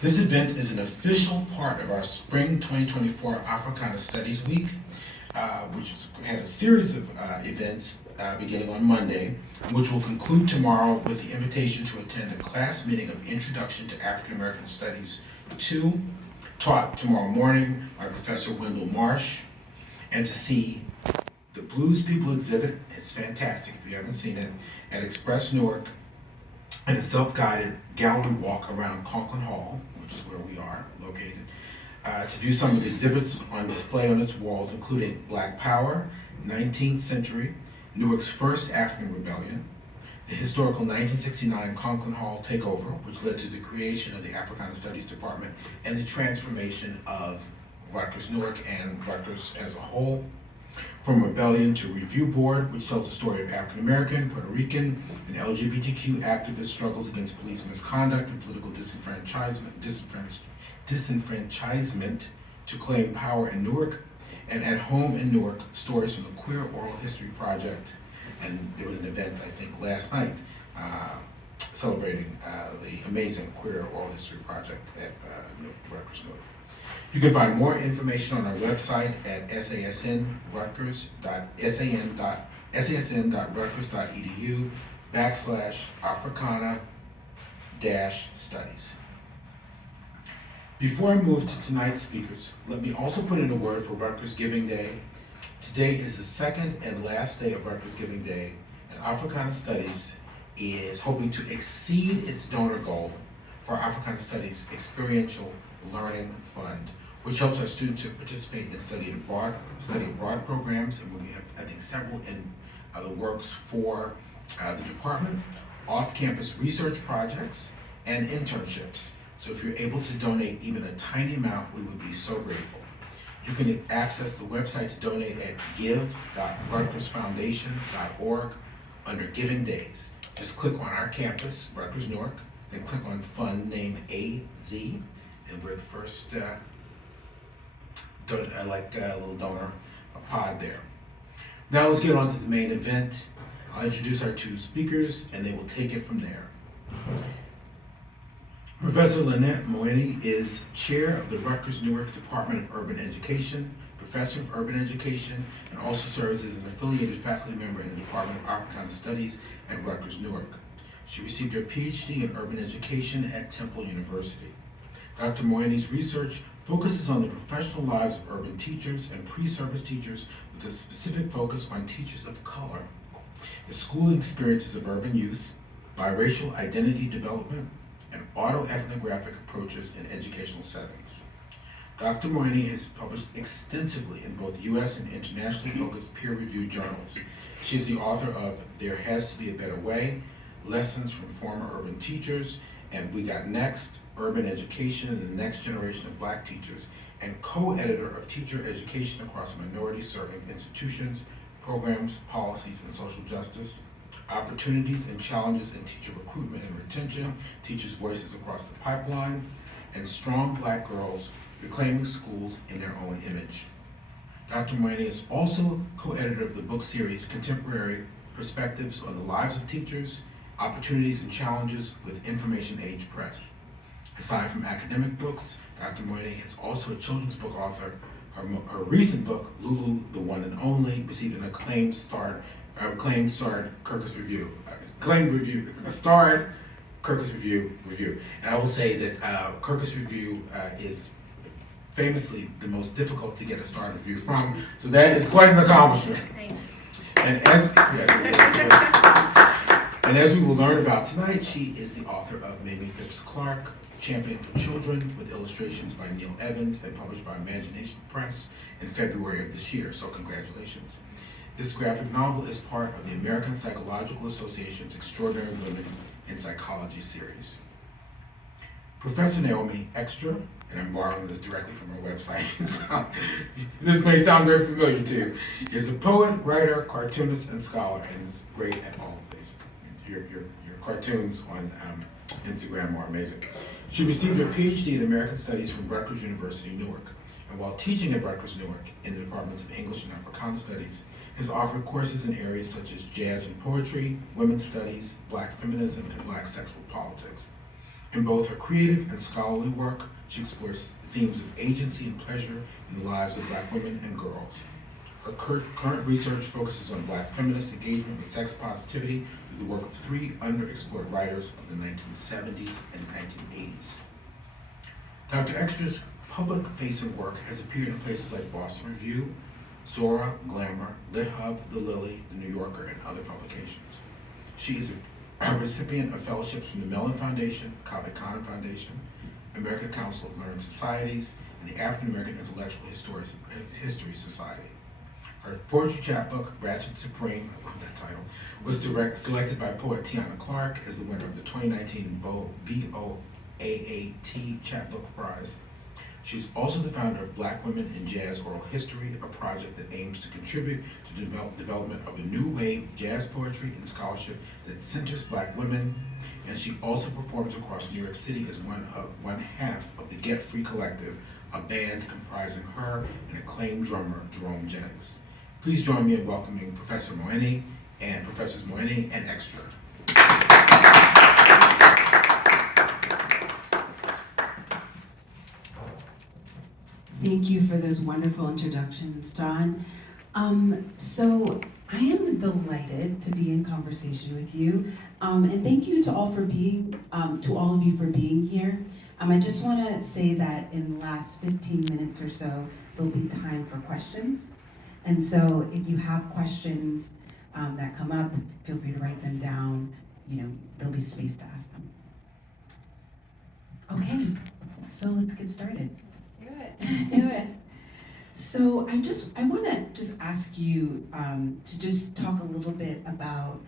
This event is an official part of our Spring 2024 Africana Studies Week, which had a series of events beginning on Monday, which will conclude tomorrow with the invitation to attend a class meeting of Introduction to African American Studies 2, taught tomorrow morning by Professor Wendell Marsh, and to see the Blues People exhibit. It's fantastic if you haven't seen it, at Express Newark, and a self-guided gallery walk around Conklin Hall, which is where we are located, to view some of the exhibits on display on its walls, including Black Power, 19th Century, Newark's first African rebellion, the historical 1969 Conklin Hall takeover, which led to the creation of the Africana Studies Department and the transformation of Rutgers-Newark and Rutgers as a whole, from rebellion to review board, which tells the story of African American, Puerto Rican, and LGBTQ activist struggles against police misconduct and political disenfranchisement to claim power in Newark, and At Home in Newark, stories from the Queer Oral History Project. And there was an event, I think, last night celebrating the amazing Queer Oral History Project at Rutgers-Newark. You can find more information on our website at sasn.rutgers.edu/Africana-studies. Before I move to tonight's speakers, let me also put in a word for Rutgers Giving Day. Today is the second and last day of Rutgers Giving Day, and Africana Studies is hoping to exceed its donor goal for Africana Studies Experiential Learning Fund, which helps our students to participate in study abroad programs, and we have, I think, several in the works for the department, off-campus research projects, and internships. So if you're able to donate even a tiny amount, we would be so grateful. You can access the website to donate at give.rutgersfoundation.org under Giving Days. Just click on our campus, Rutgers-Newark, then click on Fund named AZ, and we're the first little donor pod there. Now let's get on to the main event. I'll introduce our two speakers, and they will take it from there. Professor Lynnette Mawhinney is chair of the Rutgers-Newark Department of Urban Education, professor of urban education, and also serves as an affiliated faculty member in the Department of Africana Studies at Rutgers-Newark. She received her PhD in urban education at Temple University. Dr. Mawhinney's research focuses on the professional lives of urban teachers and pre-service teachers with a specific focus on teachers of color, the schooling experiences of urban youth, biracial identity development, and autoethnographic approaches in educational settings. Dr. Mawhinney has published extensively in both U.S. and internationally focused peer-reviewed journals. She is the author of There Has to Be a Better Way, Lessons from Former Urban Teachers, and We Got Next, Urban Education and the Next Generation of Black Teachers, and co-editor of Teacher Education Across Minority-Serving Institutions, Programs, Policies, and Social Justice, Opportunities and Challenges in Teacher Recruitment and Retention, Teachers' Voices Across the Pipeline, and Strong Black Girls, Reclaiming Schools in Their Own Image. Dr. Mawhinney is also co-editor of the book series Contemporary Perspectives on the Lives of Teachers, Opportunities and Challenges with Information Age Press. Aside from academic books, Dr. Mawhinney is also a children's book author. Her recent book, Lulu, the One and Only, received an acclaimed starred Kirkus Review. And I will say that Kirkus Review is famously the most difficult to get a starred review from, so that is quite an accomplishment. And as we will learn about tonight, she is the author of Mamie Phipps Clark, Champion for Children, with illustrations by Neil Evans and published by Imagination Press in February of this year, so congratulations. This graphic novel is part of the American Psychological Association's Extraordinary Women in Psychology series. Professor Naomi Extra, and I'm borrowing this directly from her website, so this may sound very familiar to you, is a poet, writer, cartoonist, and scholar, and is great at all of these. Your cartoons on Instagram are amazing. She received her PhD in American Studies from Rutgers University, Newark, and while teaching at Rutgers-Newark in the departments of English and Africana Studies, has offered courses in areas such as jazz and poetry, women's studies, black feminism, and black sexual politics. In both her creative and scholarly work, she explores themes of agency and pleasure in the lives of Black women and girls. Her current research focuses on Black feminist engagement with sex positivity through the work of three underexplored writers of the 1970s and 1980s. Dr. Extra's public-facing work has appeared in places like Boston Review, Zora, Glamour, Lit Hub, The Lily, The New Yorker, and other publications. She is a recipient of fellowships from the Mellon Foundation, Cave Canem Foundation, American Council of Learned Societies, and the African American Intellectual History Society. Her poetry chapbook, Ratchet Supreme, I love that title, was selected by poet Tiana Clark as the winner of the 2019 BOAAT Chapbook Prize. She's also the founder of Black Women in Jazz Oral History, a project that aims to contribute to the development of a new wave of jazz poetry and scholarship that centers Black women. And she also performs across New York City as one half of the Get Free Collective, a band comprising her and acclaimed drummer Jerome Jennings. Please join me in welcoming Professor Mawhinney and Professors Mawhinney and Extra. Thank you for those wonderful introductions, John. So I am delighted to be in conversation with you, and thank you to all of you for being here. I just want to say that in the last 15 minutes or so, there'll be time for questions. And so if you have questions that come up, feel free to write them down. There'll be space to ask them. Okay, so let's get started. Do it. So I want to just ask you to just talk a little bit about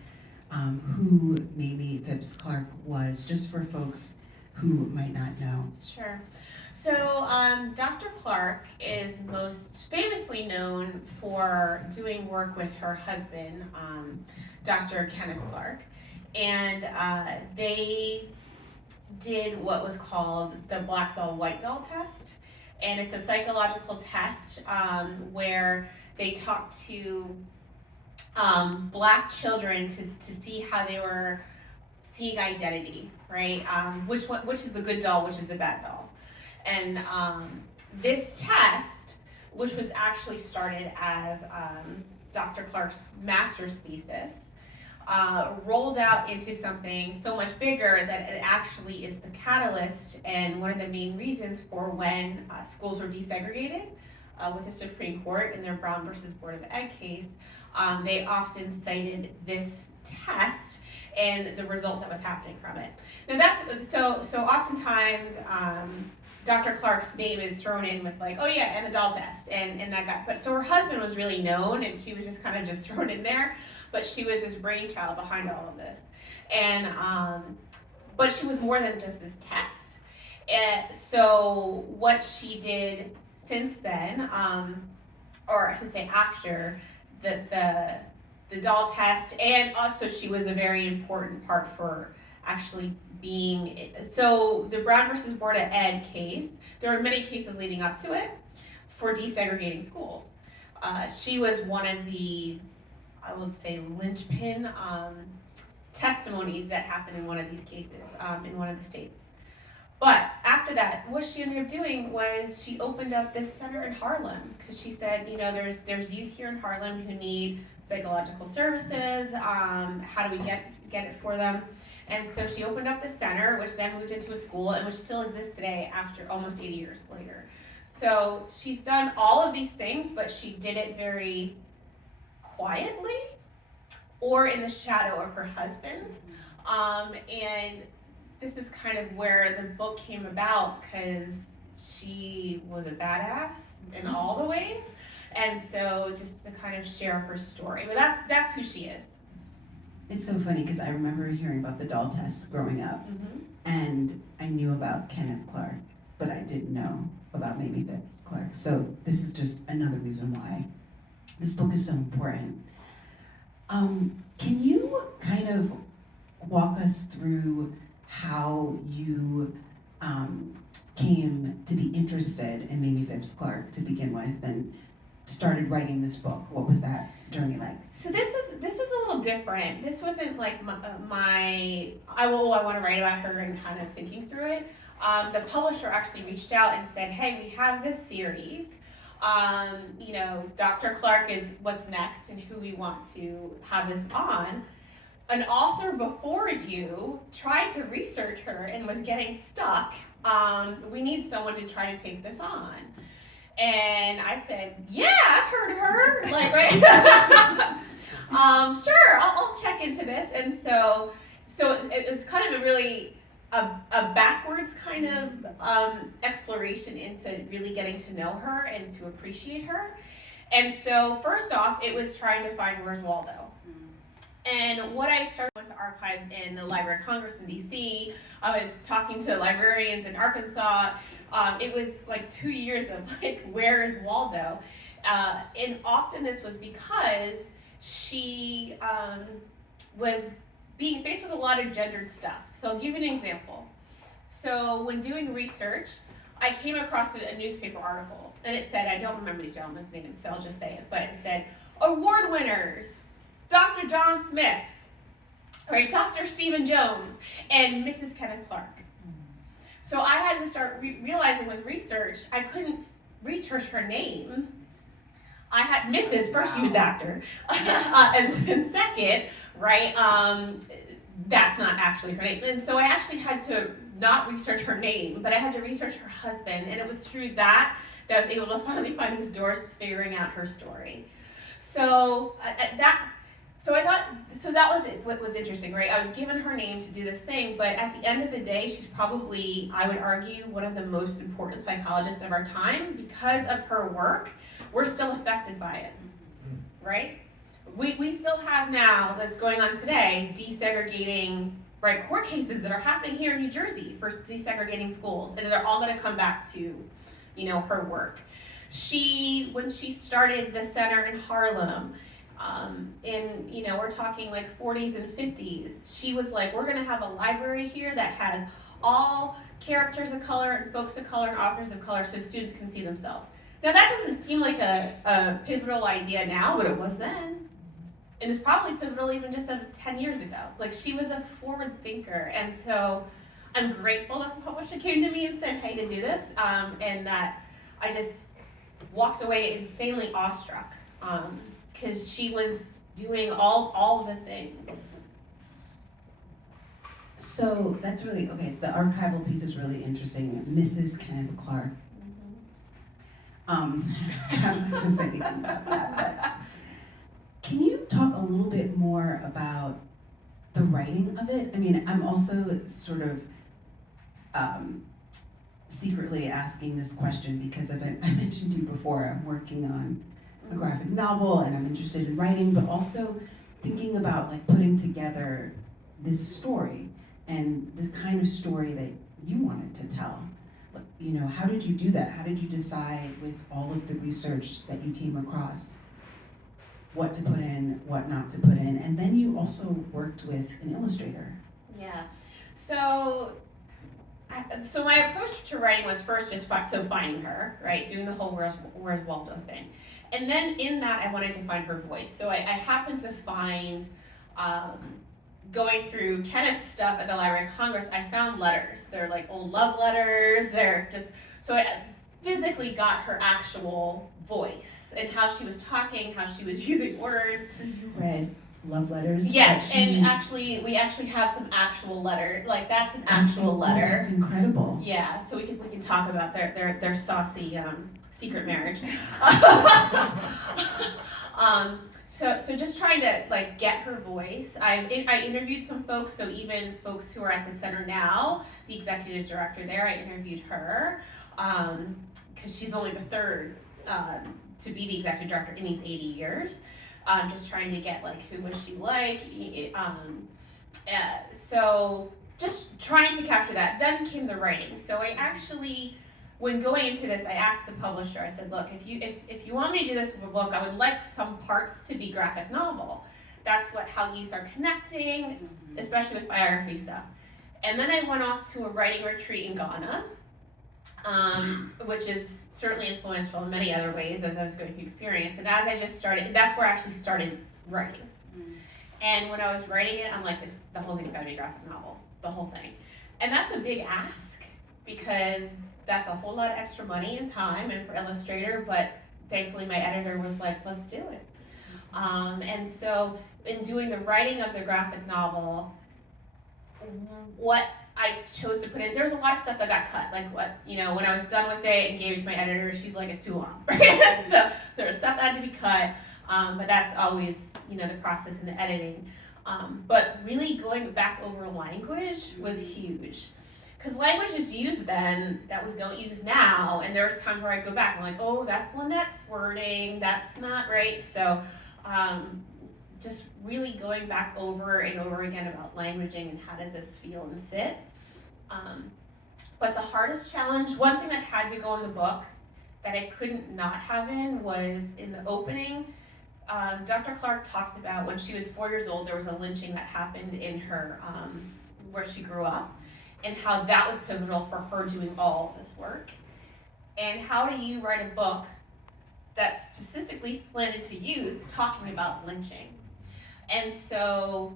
who Mamie Phipps Clark was, just for folks who might not know. Sure. So Dr. Clark is most famously known for doing work with her husband, Dr. Kenneth Clark, and they did what was called the black doll, white doll test. And it's a psychological test where they talk to Black children to see how they were seeing identity, right? Which is the good doll, which is the bad doll. And this test, which was actually started as Dr. Clark's master's thesis, rolled out into something so much bigger that it actually is the catalyst and one of the main reasons for when schools were desegregated with the Supreme Court in their Brown versus Board of Ed case. They often cited this test and the results that was happening from it. Now that's so oftentimes Dr. Clark's name is thrown in with like, oh yeah, and the doll test, and that got, but so her husband was really known and she was just kind of just thrown in there. But she was this brainchild behind all of this. And, but she was more than just this test. And so what she did since then, or I should say after the doll test, and also she was a very important part for actually being, so the Brown versus Board of Ed case, there were many cases leading up to it for desegregating schools. She was one of the, I would say, linchpin testimonies that happened in one of these cases in one of the states. But after that, what she ended up doing was she opened up this center in Harlem because she said, there's youth here in Harlem who need psychological services. How do we get it for them? And so she opened up this center, which then moved into a school and which still exists today after almost 80 years later. So she's done all of these things, but she did it very quietly or in the shadow of her husband. And this is kind of where the book came about because she was a badass in all the ways. And so just to kind of share her story, but that's who she is. It's so funny because I remember hearing about the doll test growing up, and I knew about Kenneth Clark, but I didn't know about Mamie Phipps Clark. So this is just another reason why this book is so important. Can you kind of walk us through how you came to be interested in Mamie Phipps Clark to begin with, and started writing this book? What was that journey like? So this was a little different. This wasn't like I want to write about her and kind of thinking through it. The publisher actually reached out and said, hey, we have this series. Dr. Clark is what's next and who we want to have this on. An author before you tried to research her and was getting stuck. We need someone to try to take this on. And I said, yeah, I've heard of her. Like, right? Sure, I'll check into this. And so it's kind of a really a backwards kind of exploration into really getting to know her and to appreciate her. And so first off, it was trying to find where's Waldo. And what I started went to archives in the Library of Congress in DC. I was talking to librarians in Arkansas. It was like 2 years of like, where is Waldo? And often this was because she was being faced with a lot of gendered stuff. So I'll give you an example. So when doing research, I came across a newspaper article, and it said, I don't remember these gentlemen's names, so I'll just say it, but it said, award winners, Dr. John Smith, right, Dr. Stephen Jones, and Mrs. Kenneth Clark. So I had to start realizing with research, I couldn't research her name. I had Mrs. First, you doctor, and second, right, that's not actually her name. And so I actually had to not research her name, but I had to research her husband, and it was through that I was able to finally find these doors to figuring out her story. So that was it, what was interesting, right? I was given her name to do this thing, but at the end of the day, she's probably, I would argue, one of the most important psychologists of our time. Because of her work, we're still affected by it, right? We still have now, that's going on today, desegregating, right, court cases that are happening here in New Jersey for desegregating schools, and they're all gonna come back to, her work. When she started the center in Harlem, we're talking like 40s and 50s, she was like, we're gonna have a library here that has all characters of color and folks of color and authors of color so students can see themselves. Now that doesn't seem like a pivotal idea now, but it was then. And it's probably pivotal even just 10 years ago. Like, she was a forward thinker, and so I'm grateful that the publisher came to me and said, hey, to do this, and that I just walked away insanely awestruck, because she was doing all the things. So that's really, okay, so the archival piece is really interesting. Mrs. Kenneth Clark. I'm not going to say anything about that, but can you talk a little bit more about the writing of it? I mean, I'm also sort of secretly asking this question because, as I mentioned to you before, I'm working on a graphic novel and I'm interested in writing, but also thinking about like putting together this story and the kind of story that you wanted to tell. How did you do that? How did you decide with all of the research that you came across what to put in, what not to put in? And then you also worked with an illustrator. Yeah. So my approach to writing was first just finding her, right? Doing the whole Where's Waldo thing. And then in that, I wanted to find her voice. So I happened to find, going through Kenneth's stuff at the Library of Congress, I found letters. They're like old love letters. So I physically got her actual voice and how she was talking, how she was using words. So you read love letters? Yes, and we actually have some actual letter. Like, that's an actual letter. That's incredible. Yeah, so we can talk about their saucy secret marriage. So just trying to like get her voice. I interviewed some folks, so even folks who are at the center now, the executive director there, I interviewed her because she's only the third to be the executive director in these 80 years. Just trying to get like, who was she like? So just trying to capture that. Then came the writing. So I actually, when going into this, I asked the publisher, I said, look, if you want me to do this book, I would like some parts to be graphic novel. That's how youth are connecting, especially with biography stuff. And then I went off to a writing retreat in Ghana. which is certainly influential in many other ways as I was going through experience. And as I just started, that's where I actually started writing. And when I was writing it, I'm like, the whole thing's gotta be a graphic novel, the whole thing. And that's a big ask, because that's a whole lot of extra money and time and for illustrator, but thankfully my editor was like, let's do it. And so in doing the writing of the graphic novel, what I chose to put in, there's a lot of stuff that got cut, like when I was done with it and gave it to my editor, she's like, it's too long. So there was stuff that had to be cut, but that's always, the process in the editing. But really going back over language was huge. Because language is used then that we don't use now, and there's times where I go back and I'm like, oh, that's Lynnette's wording, that's not right. So just really going back over and over again about languaging and how does this feel and sit. But the hardest challenge, one thing that had to go in the book that I couldn't not have in was in the opening. Dr. Clark talked about when she was 4 years old, there was a lynching that happened in her, where she grew up, and how that was pivotal for her doing all of this work. And how do you write a book that's specifically slanted to youth talking about lynching? And so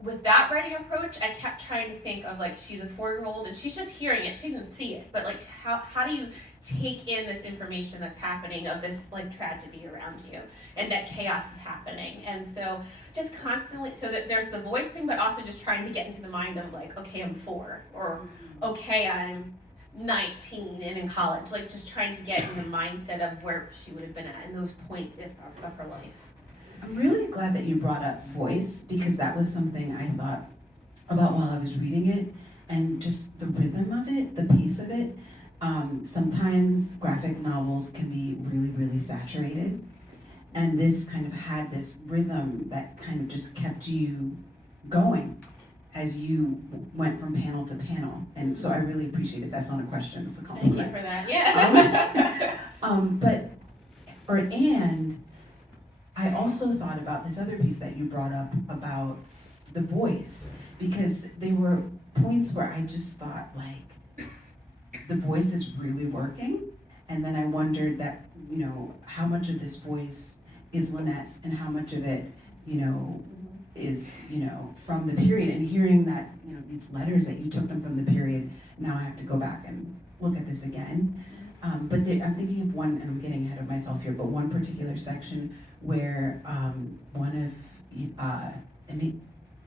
with that writing approach, I kept trying to think of, like, she's a 4-year-old and she's just hearing it, she didn't see it, but like how do you take in this information that's happening of this like tragedy around you and that chaos is happening? And so just constantly, so that there's the voice thing, but also just trying to get into the mind of like, okay, I'm 4, or okay, I'm 19 and in college, like just trying to get in the mindset of where she would have been at in those points of her life. I'm really glad that you brought up voice, because that was something I thought about while I was reading it, and just the rhythm of it, the pace of it. Sometimes graphic novels can be really, really saturated, and this kind of had this rhythm that kind of just kept you going as you went from panel to panel, and so I really appreciate it. That's not a question, it's a compliment. Thank you for that, yeah. And I also thought about this other piece that you brought up about the voice, because there were points where I just thought, like, the voice is really working, and then I wondered that, how much of this voice is Lynnette's and how much of it, is, from the period, and hearing that, these letters that you took them from the period, now I have to go back and look at this again. I'm thinking of one, and I'm getting ahead of myself here, but one particular section where one of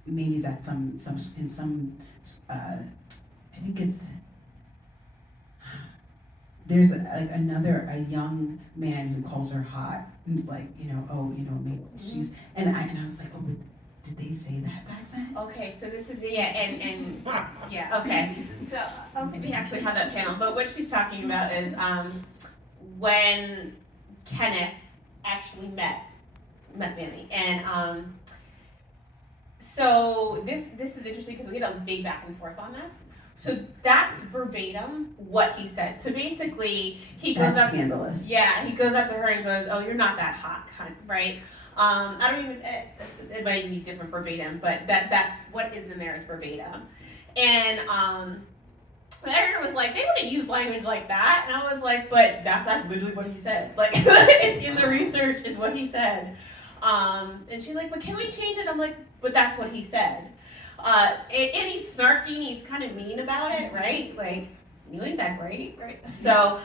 Mamie's at I think it's, there's a young man who calls her hot, and it's like, maybe she's, and I was like, oh, did they say that back then? Okay, so this is, yeah, okay. So I don't think we actually have that panel, but what she's talking about is when Kenneth actually met Mamie. And so this is interesting because we had a big back and forth on this. So that's verbatim what he said. So basically, he goes That's up. Scandalous. Yeah, he goes up to her and goes, "Oh, you're not that hot, right?" I don't even. It might be different verbatim, but that's what is in there is verbatim. And the editor was like, "They wouldn't use language like that," and I was like, "But that's literally what he said. Like, it's in the research, is what he said." And she's like, "But can we change it?" I'm like, "But that's what he said." And he's snarky and he's kind of mean about it, right? Like, you ain't that great, right? So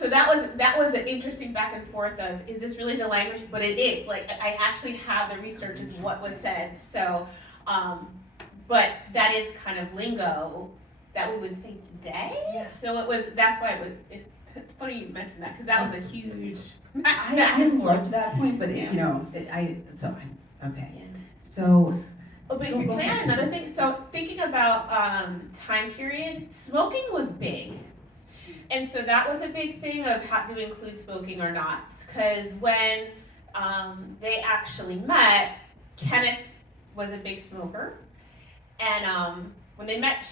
that was an interesting back and forth of, is this really the language? But it is. Like, I actually have the research is what was said. So, but that is kind of lingo that we would say today. Yeah. So that's why it's funny you mentioned that, because that was a huge. I loved that point, but Yeah. okay. Yeah. So. Oh, but can I add another thing? So thinking about time period, smoking was big. And so that was a big thing of how to include smoking or not. Because when they actually met, Kenneth was a big smoker. And when they met,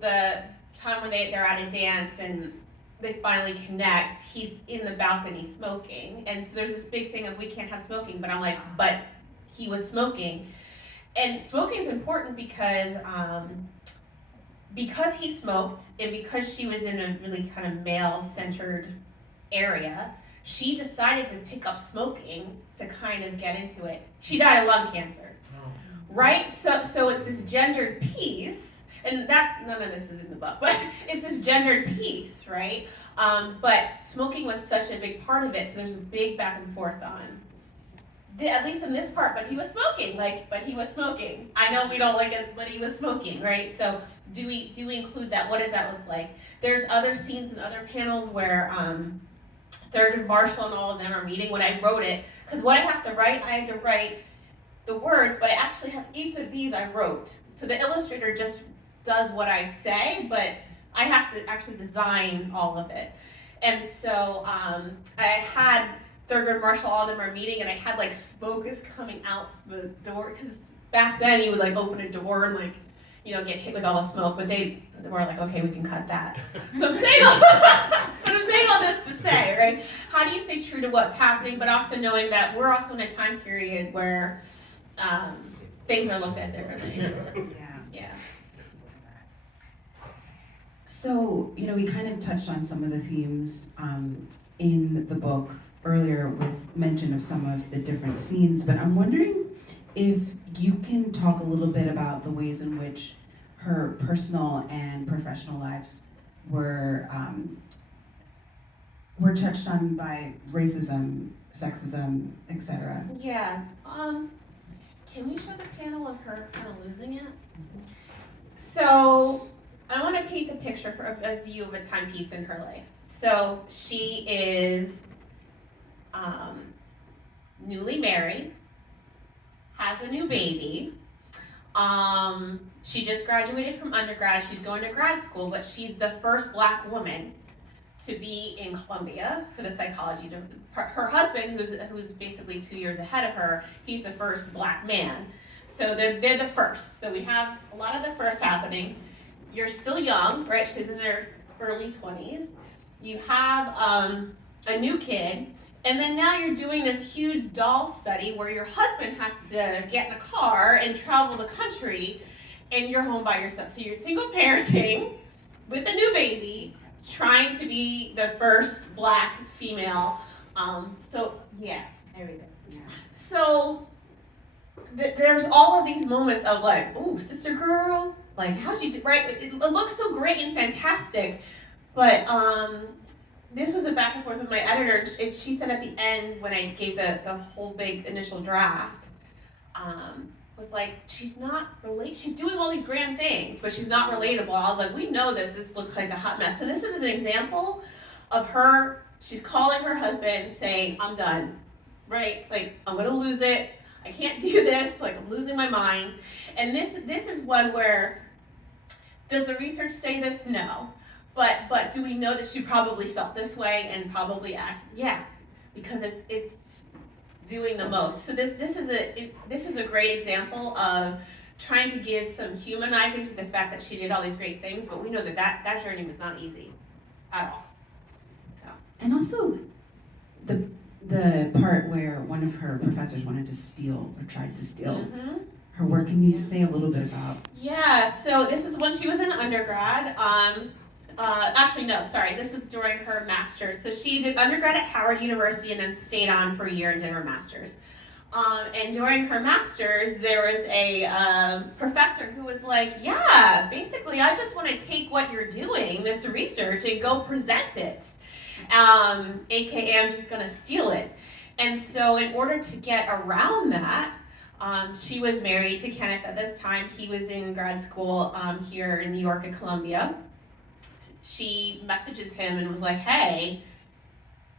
the time when they're at a dance and they finally connect, he's in the balcony smoking. And so there's this big thing of, we can't have smoking. But I'm like, but he was smoking. And smoking is important because because he smoked and because she was in a really kind of male-centered area, she decided to pick up smoking to kind of get into it. She died of lung cancer, right? So it's this gendered piece, and that's, none of this is in the book, but it's this gendered piece, right? But smoking was such a big part of it, so there's a big back and forth on, at least in this part, but he was smoking, but he was smoking. I know we don't like it, but he was smoking, right? So do we include that? What does that look like? There's other scenes and other panels where Thurgood Marshall and all of them are meeting. When I wrote it, because what I had to write the words, but I actually have each of these I wrote. So the illustrator just does what I say, but I have to actually design all of it. And so I had Thurgood Marshall, all of them are meeting, and I had like smoke is coming out the door, because back then you would like open a door and like, you know, get hit with all the smoke, but they were like, okay, we can cut that. So I'm saying all this to say, right? How do you stay true to what's happening, but also knowing that we're also in a time period where things are looked at differently. Yeah. So, you know, we kind of touched on some of the themes in the book earlier with mention of some of the different scenes, but I'm wondering if you can talk a little bit about the ways in which her personal and professional lives were touched on by racism, sexism, etc. Yeah. Can we show the panel of her kind of losing it? So I want to paint the picture for a view of a timepiece in her life. So she is newly married, has a new baby. She just graduated from undergrad. She's going to grad school, but she's the first Black woman to be in Columbia for the psychology. Her husband, who's basically 2 years ahead of her, he's the first Black man. So they're the first. So we have a lot of the first happening. You're still young, right? She's in her early 20s. You have a new kid. And then now you're doing this huge doll study where your husband has to get in a car and travel the country, and you're home by yourself. So you're single parenting with a new baby, trying to be the first Black female. So yeah, there we go. Yeah. So there's all of these moments of like, oh, sister girl, like how'd you do, right? It looks so great and fantastic, but this was a back and forth with my editor. She said at the end, when I gave the whole big initial draft, was like, she's doing all these grand things, but she's not relatable. I was like, we know that this looks like a hot mess. So this is an example of her, she's calling her husband saying, I'm done, right? Like, I'm gonna lose it. I can't do this, like I'm losing my mind. And this is one where, does the research say this? No. But do we know that she probably felt this way and probably acted? Yeah, because it's doing the most. So this is a great example of trying to give some humanizing to the fact that she did all these great things, but we know that journey was not easy at all. So. And also the part where one of her professors wanted to steal or tried to steal her work. Can you say a little bit about? Yeah, so this is when she was in undergrad. Actually, no, sorry, this is during her master's. So she did undergrad at Howard University and then stayed on for a year and did her master's. And during her master's, there was a professor who was like, yeah, basically, I just want to take what you're doing, this research, and go present it. AKA, I'm just going to steal it. And so in order to get around that, she was married to Kenneth at this time. He was in grad school here in New York at Columbia. She messages him and was like, hey,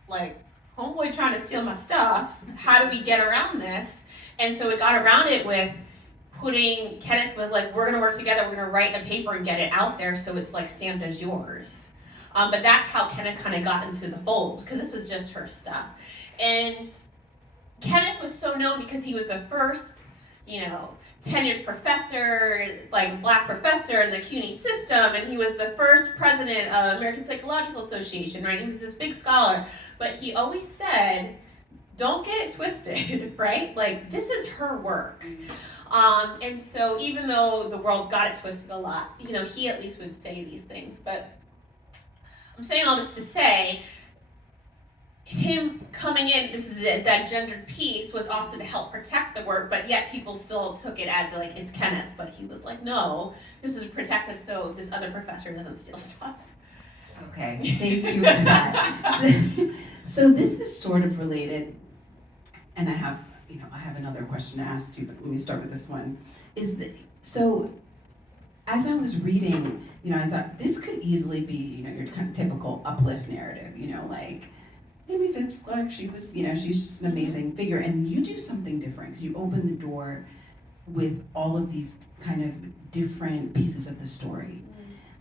like, homeboy trying to steal my stuff. How do we get around this? And so we got around it with Kenneth was like, we're going to work together. We're going to write a paper and get it out there so it's like stamped as yours. But that's how Kenneth kind of got into the fold, because this was just her stuff. And Kenneth was so known because he was the first, tenured professor, like Black professor in the CUNY system, and he was the first president of American Psychological Association, right? He was this big scholar, but he always said, don't get it twisted, right? Like, this is her work. And so even though the world got it twisted a lot, he at least would say these things. But I'm saying all this to say, him coming in, this is that gendered piece was also to help protect the work, but yet people still took it as like it's Kenneth, but he was like, no, this is protective so this other professor doesn't steal stuff. Okay, thank you for that. So this is sort of related, and I have another question to ask you, but let me start with this one. So as I was reading, I thought this could easily be, your kind of typical uplift narrative, like Mamie Phipps Clark, she was, she's just an amazing figure, and you do something different because you open the door with all of these kind of different pieces of the story.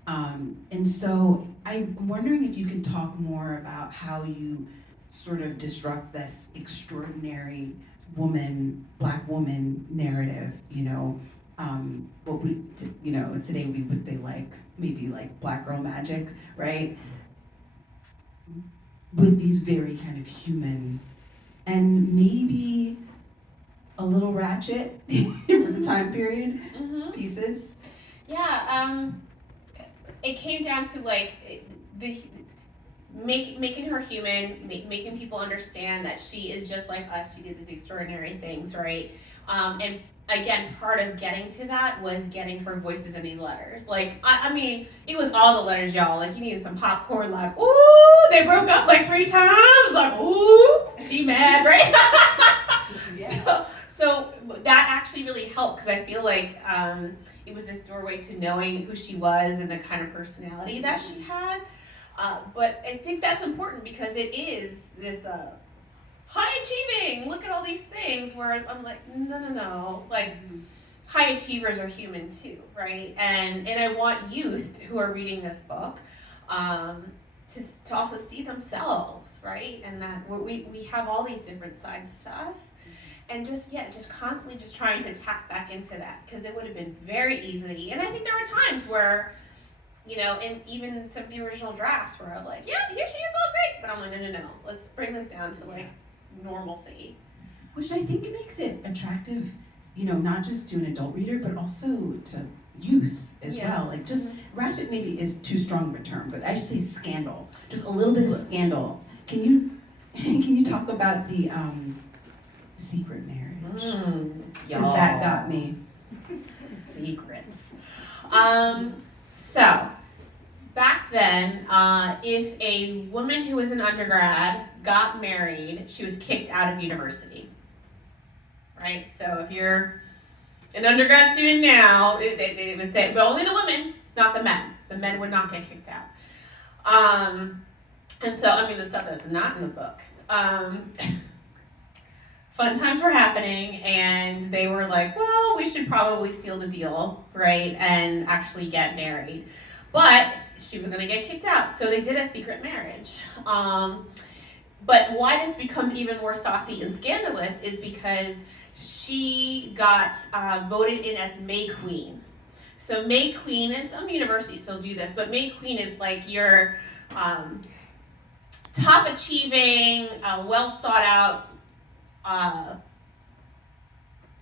And so I'm wondering if you can talk more about how you sort of disrupt this extraordinary Black woman narrative, what we, today we would say maybe Black girl magic, right? With these very kind of human and maybe a little ratchet for the time period pieces. Yeah, it came down to making her human, making people understand that she is just like us. She did these extraordinary things, right? And again, part of getting to that was getting her voices in these letters. I mean, it was all the letters, y'all. You needed some popcorn, ooh, they broke up 3 times, ooh, she mad, right? Yeah. So that actually really helped because I feel like it was this doorway to knowing who she was and the kind of personality that she had. But I think that's important because it is this high achieving, look at all these things where I'm like, no. High achievers are human too, right? And I want youth who are reading this book to also see themselves, right? And that we have all these different sides to us. And just constantly just trying to tap back into that because it would have been very easy. And I think there were times where, and even some of the original drafts where I'm like, yeah, here she is, all great. But I'm like, no, let's bring this down to normalcy. Which I think makes it attractive, not just to an adult reader, but also to youth as well. Just ratchet maybe is too strong of a term, but I should say scandal. Just a little bit of scandal. Can you talk about the secret marriage? Because that got me. Secrets. So, back then, if a woman who was an undergrad got married, she was kicked out of university. Right? So if you're an undergrad student now, they would say, but only the women, not the men. The men would not get kicked out. And so, the stuff that's not in the book. Fun times were happening, and they were like, well, we should probably seal the deal, right, and actually get married. But she was going to get kicked out, so they did a secret marriage. But why this becomes even more saucy and scandalous is because she got voted in as May Queen. So May Queen, and some universities still do this, but May Queen is your top achieving, well sought out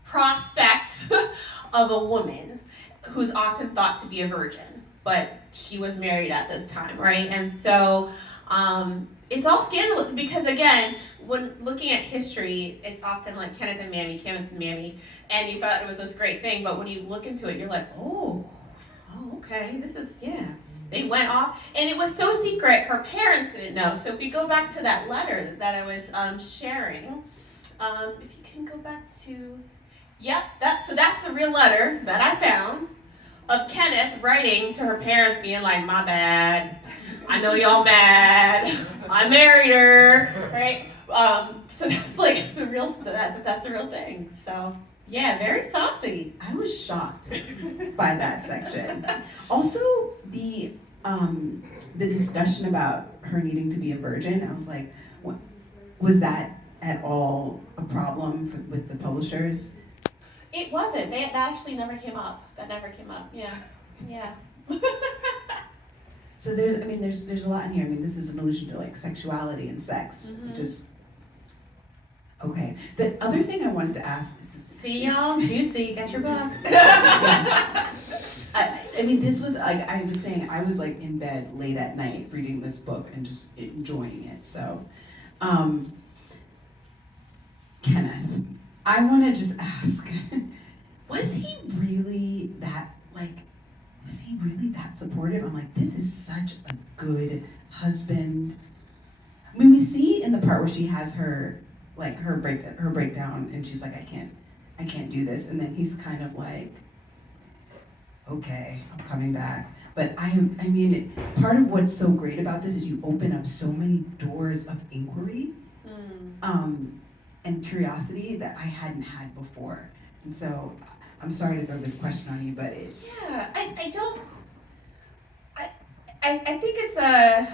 prospect of a woman who's often thought to be a virgin, but she was married at this time, right? And so it's all scandalous because, again, when looking at history, it's often like Kenneth and Mamie, and you thought it was this great thing, but when you look into it, you're like, oh, okay, this is, They went off, and it was so secret, her parents didn't know. So if you go back to that letter that I was sharing, if you can go back to, that's the real letter that I found of Kenneth writing to her parents being like, my bad, I know y'all mad, I married her, right? So that's the real, that's the real thing, so. Yeah, very saucy. I was shocked by that section. Also, the discussion about her needing to be a virgin, I was like, was that at all a problem with the publishers? It wasn't. That actually never came up. Yeah. So there's a lot in here. This is an allusion to sexuality and sex, which is okay. The other thing I wanted to ask is this See y'all, juicy, get your book. I mean, this was, like I was saying, I was like in bed late at night reading this book and just enjoying it. So, Kenneth, I want to just ask, was he really that, supportive? I'm like, this is such a good husband. I mean, we see in the part where she has her breakdown, and she's like, I can't do this, and then he's kind of like, okay, I'm coming back. But I mean, part of what's so great about this is you open up so many doors of inquiry, and curiosity that I hadn't had before. And so, I'm sorry to throw this question on you, but Yeah, I think it's a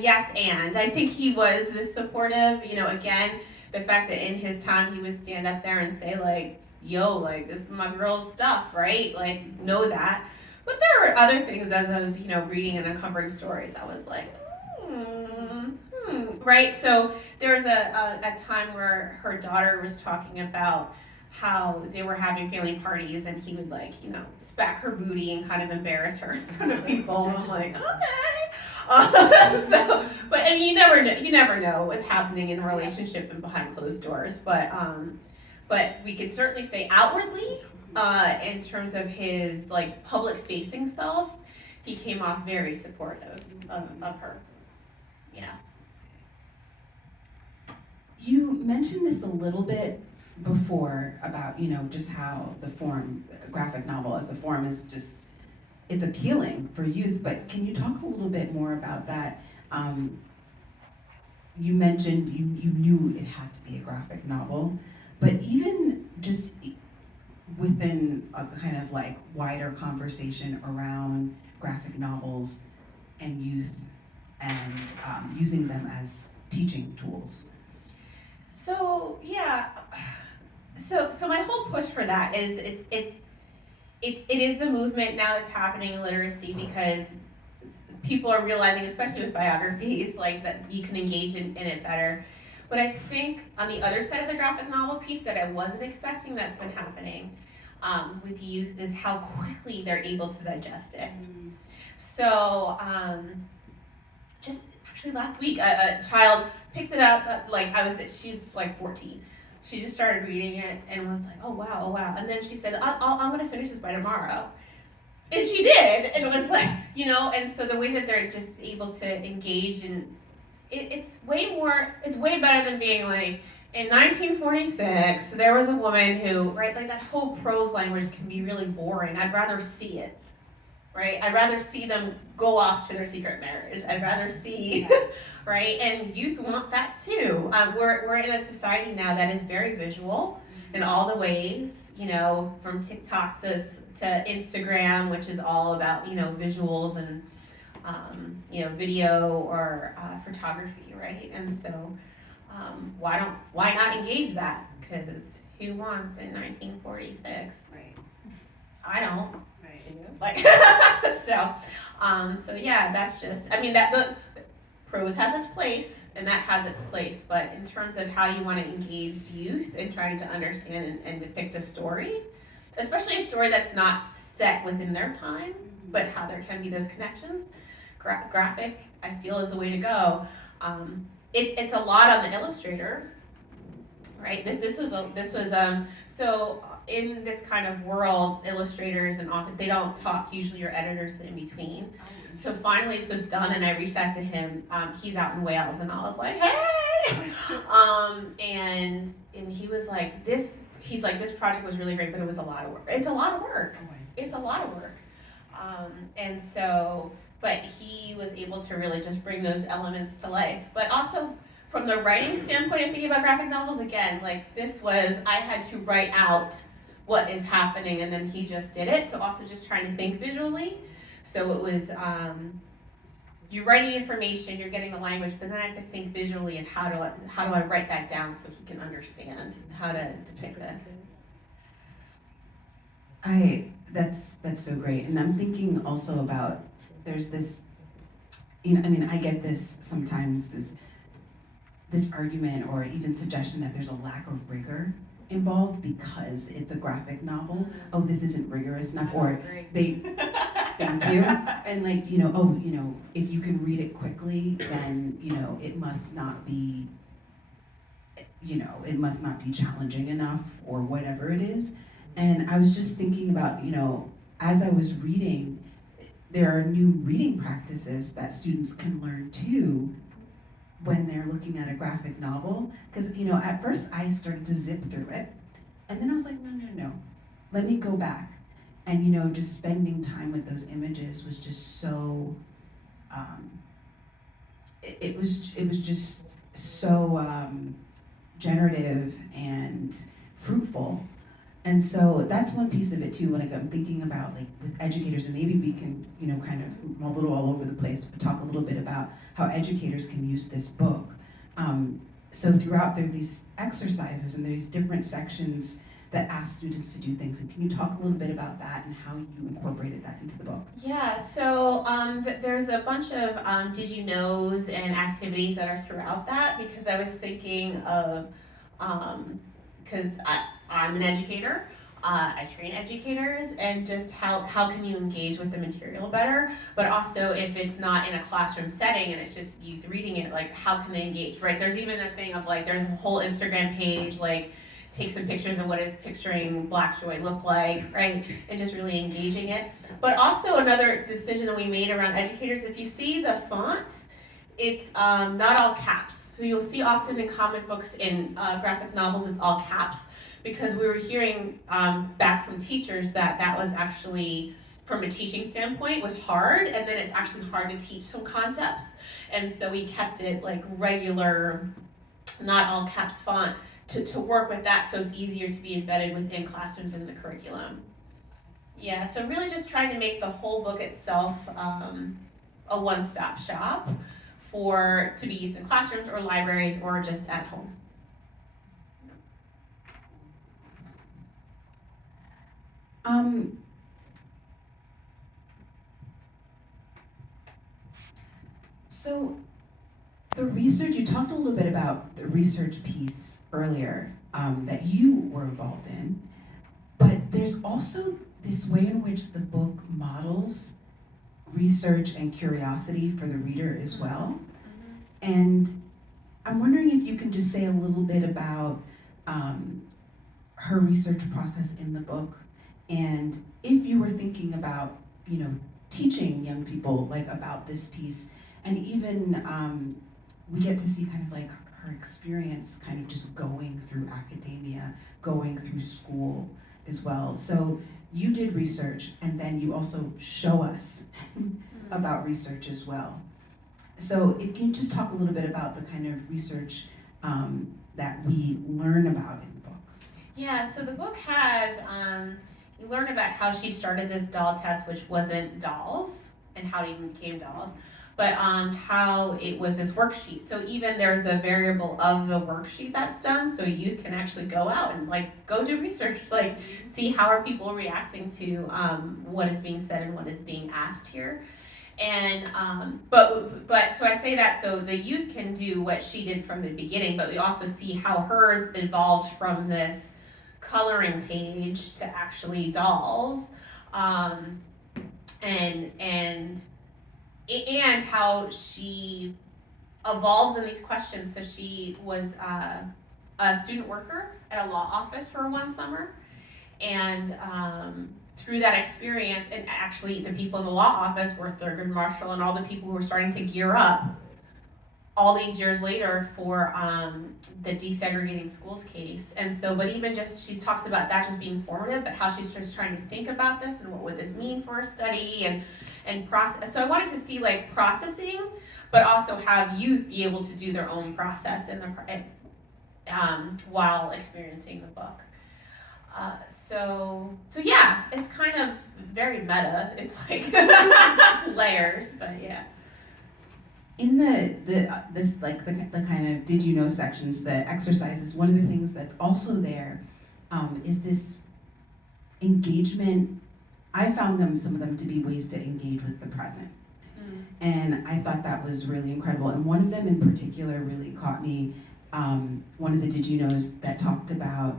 yes and. I think he was this supportive, again, the fact that in his time he would stand up there and say like, yo, like, this is my girl's stuff, right? Like, know that. But there were other things as I was, reading and uncovering stories. I was like, right? So there was a time where her daughter was talking about how they were having family parties and he would like, smack her booty and kind of embarrass her in front of people. And I'm like, okay. But I mean, you never know what's happening in a relationship and behind closed doors. But we could certainly say outwardly, in terms of his like public facing self, he came off very supportive of her. Yeah. you mentioned this a little bit before about, just how the form, graphic novel as a form is just, it's appealing for youth, but can you talk a little bit more about that? You mentioned you knew it had to be a graphic novel, but even just within a kind of like wider conversation around graphic novels and youth and using them as teaching tools. So yeah, so my whole push for that is it is the movement now that's happening in literacy because people are realizing, especially with biographies, like that you can engage in it better. But I think on the other side of the graphic novel piece that I wasn't expecting that's been happening with youth is how quickly they're able to digest it. So just actually last week, a child picked it up, she's like 14. She just started reading it and was like, oh wow. And then she said, I'm gonna finish this by tomorrow. And she did, and it was like, and so the way that they're just able to engage in it's way better than being like, in 1946, there was a woman who, right, like that whole prose language can be really boring. I'd rather see it, right? I'd rather see them go off to their secret marriage. I'd rather see, right? And youth want that too. We're in a society now that is very visual in all the ways, from TikTok to Instagram, which is all about, visuals and, video or photography, right? And so, why not engage that? Because who wants in 1946? Right. I don't. Right. Like, so yeah, that's just, that the prose has its place, and that has its place, but in terms of how you want to engage youth in trying to understand and depict a story, especially a story that's not set within their time, but how there can be those connections, graphic, I feel, is the way to go. It's a lot on the illustrator, right? This was so in this kind of world, illustrators and often they don't talk usually, or editors in between. So finally this was done, and I reached out to him. He's out in Wales, and I was like, hey, and he was like, he's like, this project was really great, but it was a lot of work. It's a lot of work. It's a lot of work. And so, but he was able to really just bring those elements to life. But also from the writing standpoint, and thinking about graphic novels, again, like I had to write out what is happening, and then he just did it. So also just trying to think visually. So it was, you're writing information, you're getting the language, but then I have to think visually and how do I write that down so he can understand how to depict this. That's so great. And I'm thinking also about, there's this, I get this sometimes, this argument or even suggestion that there's a lack of rigor involved because it's a graphic novel. Oh, this isn't rigorous enough, or they, thank you. And like, if you can read it quickly, then, it must not be, it must not be challenging enough or whatever it is. And I was just thinking about, as I was reading, there are new reading practices that students can learn too when they're looking at a graphic novel. Because, at first I started to zip through it, and then I was like, no, let me go back. And, just spending time with those images was just so, it was just so generative and fruitful. And so that's one piece of it too, when I'm thinking about like with educators, and maybe we can, kind of a little all over the place, but talk a little bit about how educators can use this book. So throughout there are these exercises and there's different sections that ask students to do things. And can you talk a little bit about that and how you incorporated that into the book? Yeah, so there's a bunch of did you knows and activities that are throughout that, because I was thinking of, because I'm an educator, I train educators, and just how can you engage with the material better, but also if it's not in a classroom setting and it's just youth reading it, like how can they engage, right? There's even a thing of like, there's a whole Instagram page, like take some pictures of what does picturing Black joy look like, right? And just really engaging it. But also another decision that we made around educators, if you see the font, it's not all caps. So you'll see often in comic books, in graphic novels, it's all caps, because we were hearing back from teachers that was actually, from a teaching standpoint, was hard, and then it's actually hard to teach some concepts. And so we kept it like regular, not all caps font, to work with that, so it's easier to be embedded within classrooms in the curriculum. Yeah, so really just trying to make the whole book itself a one-stop shop to be used in classrooms or libraries or just at home. So the research, you talked a little bit about the research piece earlier that you were involved in, but there's also this way in which the book models research and curiosity for the reader as well. Mm-hmm. And I'm wondering if you can just say a little bit about her research process in the book, and if you were thinking about, teaching young people like about this piece, and even we get to see kind of like her experience kind of just going through academia, going through school as well. So you did research, and then you also show us about research as well. So if you can just talk a little bit about the kind of research that we learn about in the book. Yeah, so the book has, you learn about how she started this doll test, which wasn't dolls, and how it even became dolls, but how it was this worksheet. So even there's a variable of the worksheet that's done, so youth can actually go out and like go do research, like see how are people reacting to what is being said and what is being asked here. And but so I say that so the youth can do what she did from the beginning, but we also see how hers evolved from this coloring page to actually dolls, and how she evolves in these questions. So she was a student worker at a law office for one summer, and through that experience, and actually the people in the law office were Thurgood Marshall and all the people who were starting to gear up all these years later for the desegregating schools case. And so, but even just, she talks about that just being formative, but how she's just trying to think about this and what would this mean for a study and process. So I wanted to see like processing, but also have youth be able to do their own process in the while experiencing the book. So yeah, it's kind of very meta. It's like layers, but yeah. In the kind of did you know sections, the exercises, one of the things that's also there is this engagement. I found some of them to be ways to engage with the present. And I thought that was really incredible. And one of them in particular really caught me, one of the did you knows that talked about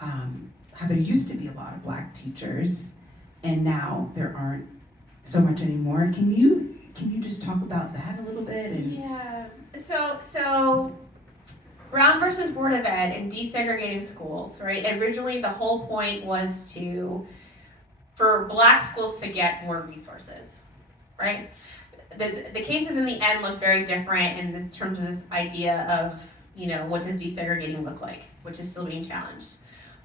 how there used to be a lot of Black teachers, and now there aren't so much anymore. Can you just talk about that a little bit? And Yeah. So Brown versus Board of Ed and desegregating schools, right? Originally, the whole point was for Black schools to get more resources, right? The cases in the end look very different in terms of this idea of, what does desegregating look like, which is still being challenged.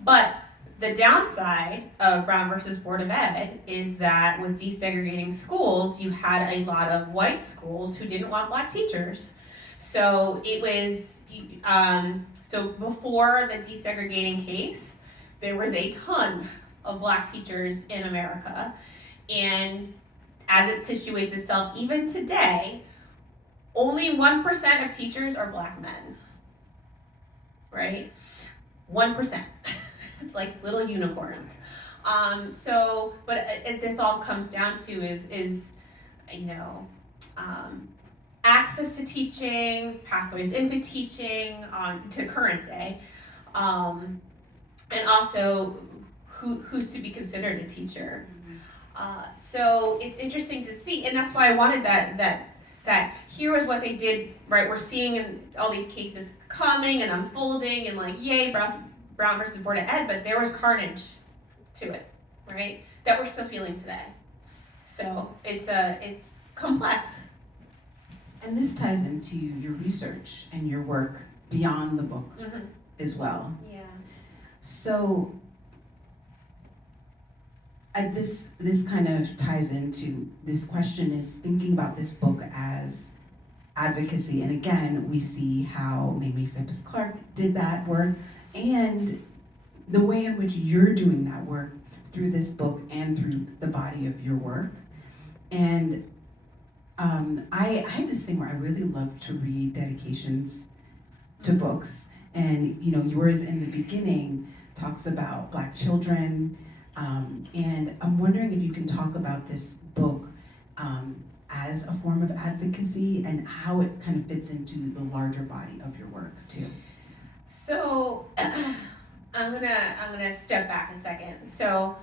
But the downside of Brown versus Board of Ed is that with desegregating schools, you had a lot of white schools who didn't want Black teachers. So it was, so before the desegregating case, there was a ton of Black teachers in America. And as it situates itself even today, only 1% of teachers are Black men, right? 1%. It's like little unicorns. But this all comes down to is access to teaching, pathways into teaching, to current day, and also who's to be considered a teacher. So it's interesting to see, and that's why I wanted that here was what they did, right? We're seeing all these cases coming and unfolding, and like, yay, Brown versus Board of Ed, but there was carnage to it, right? That we're still feeling today. So it's complex. And this ties into your research and your work beyond the book as well. Yeah. So this kind of ties into this question is thinking about this book as advocacy. And again, we see how Mamie Phipps Clark did that work and the way in which you're doing that work through this book and through the body of your work. And I have this thing where I really love to read dedications to books. And yours in the beginning talks about Black children. And I'm wondering if you can talk about this book as a form of advocacy and how it kind of fits into the larger body of your work too. So I'm gonna step back a second. So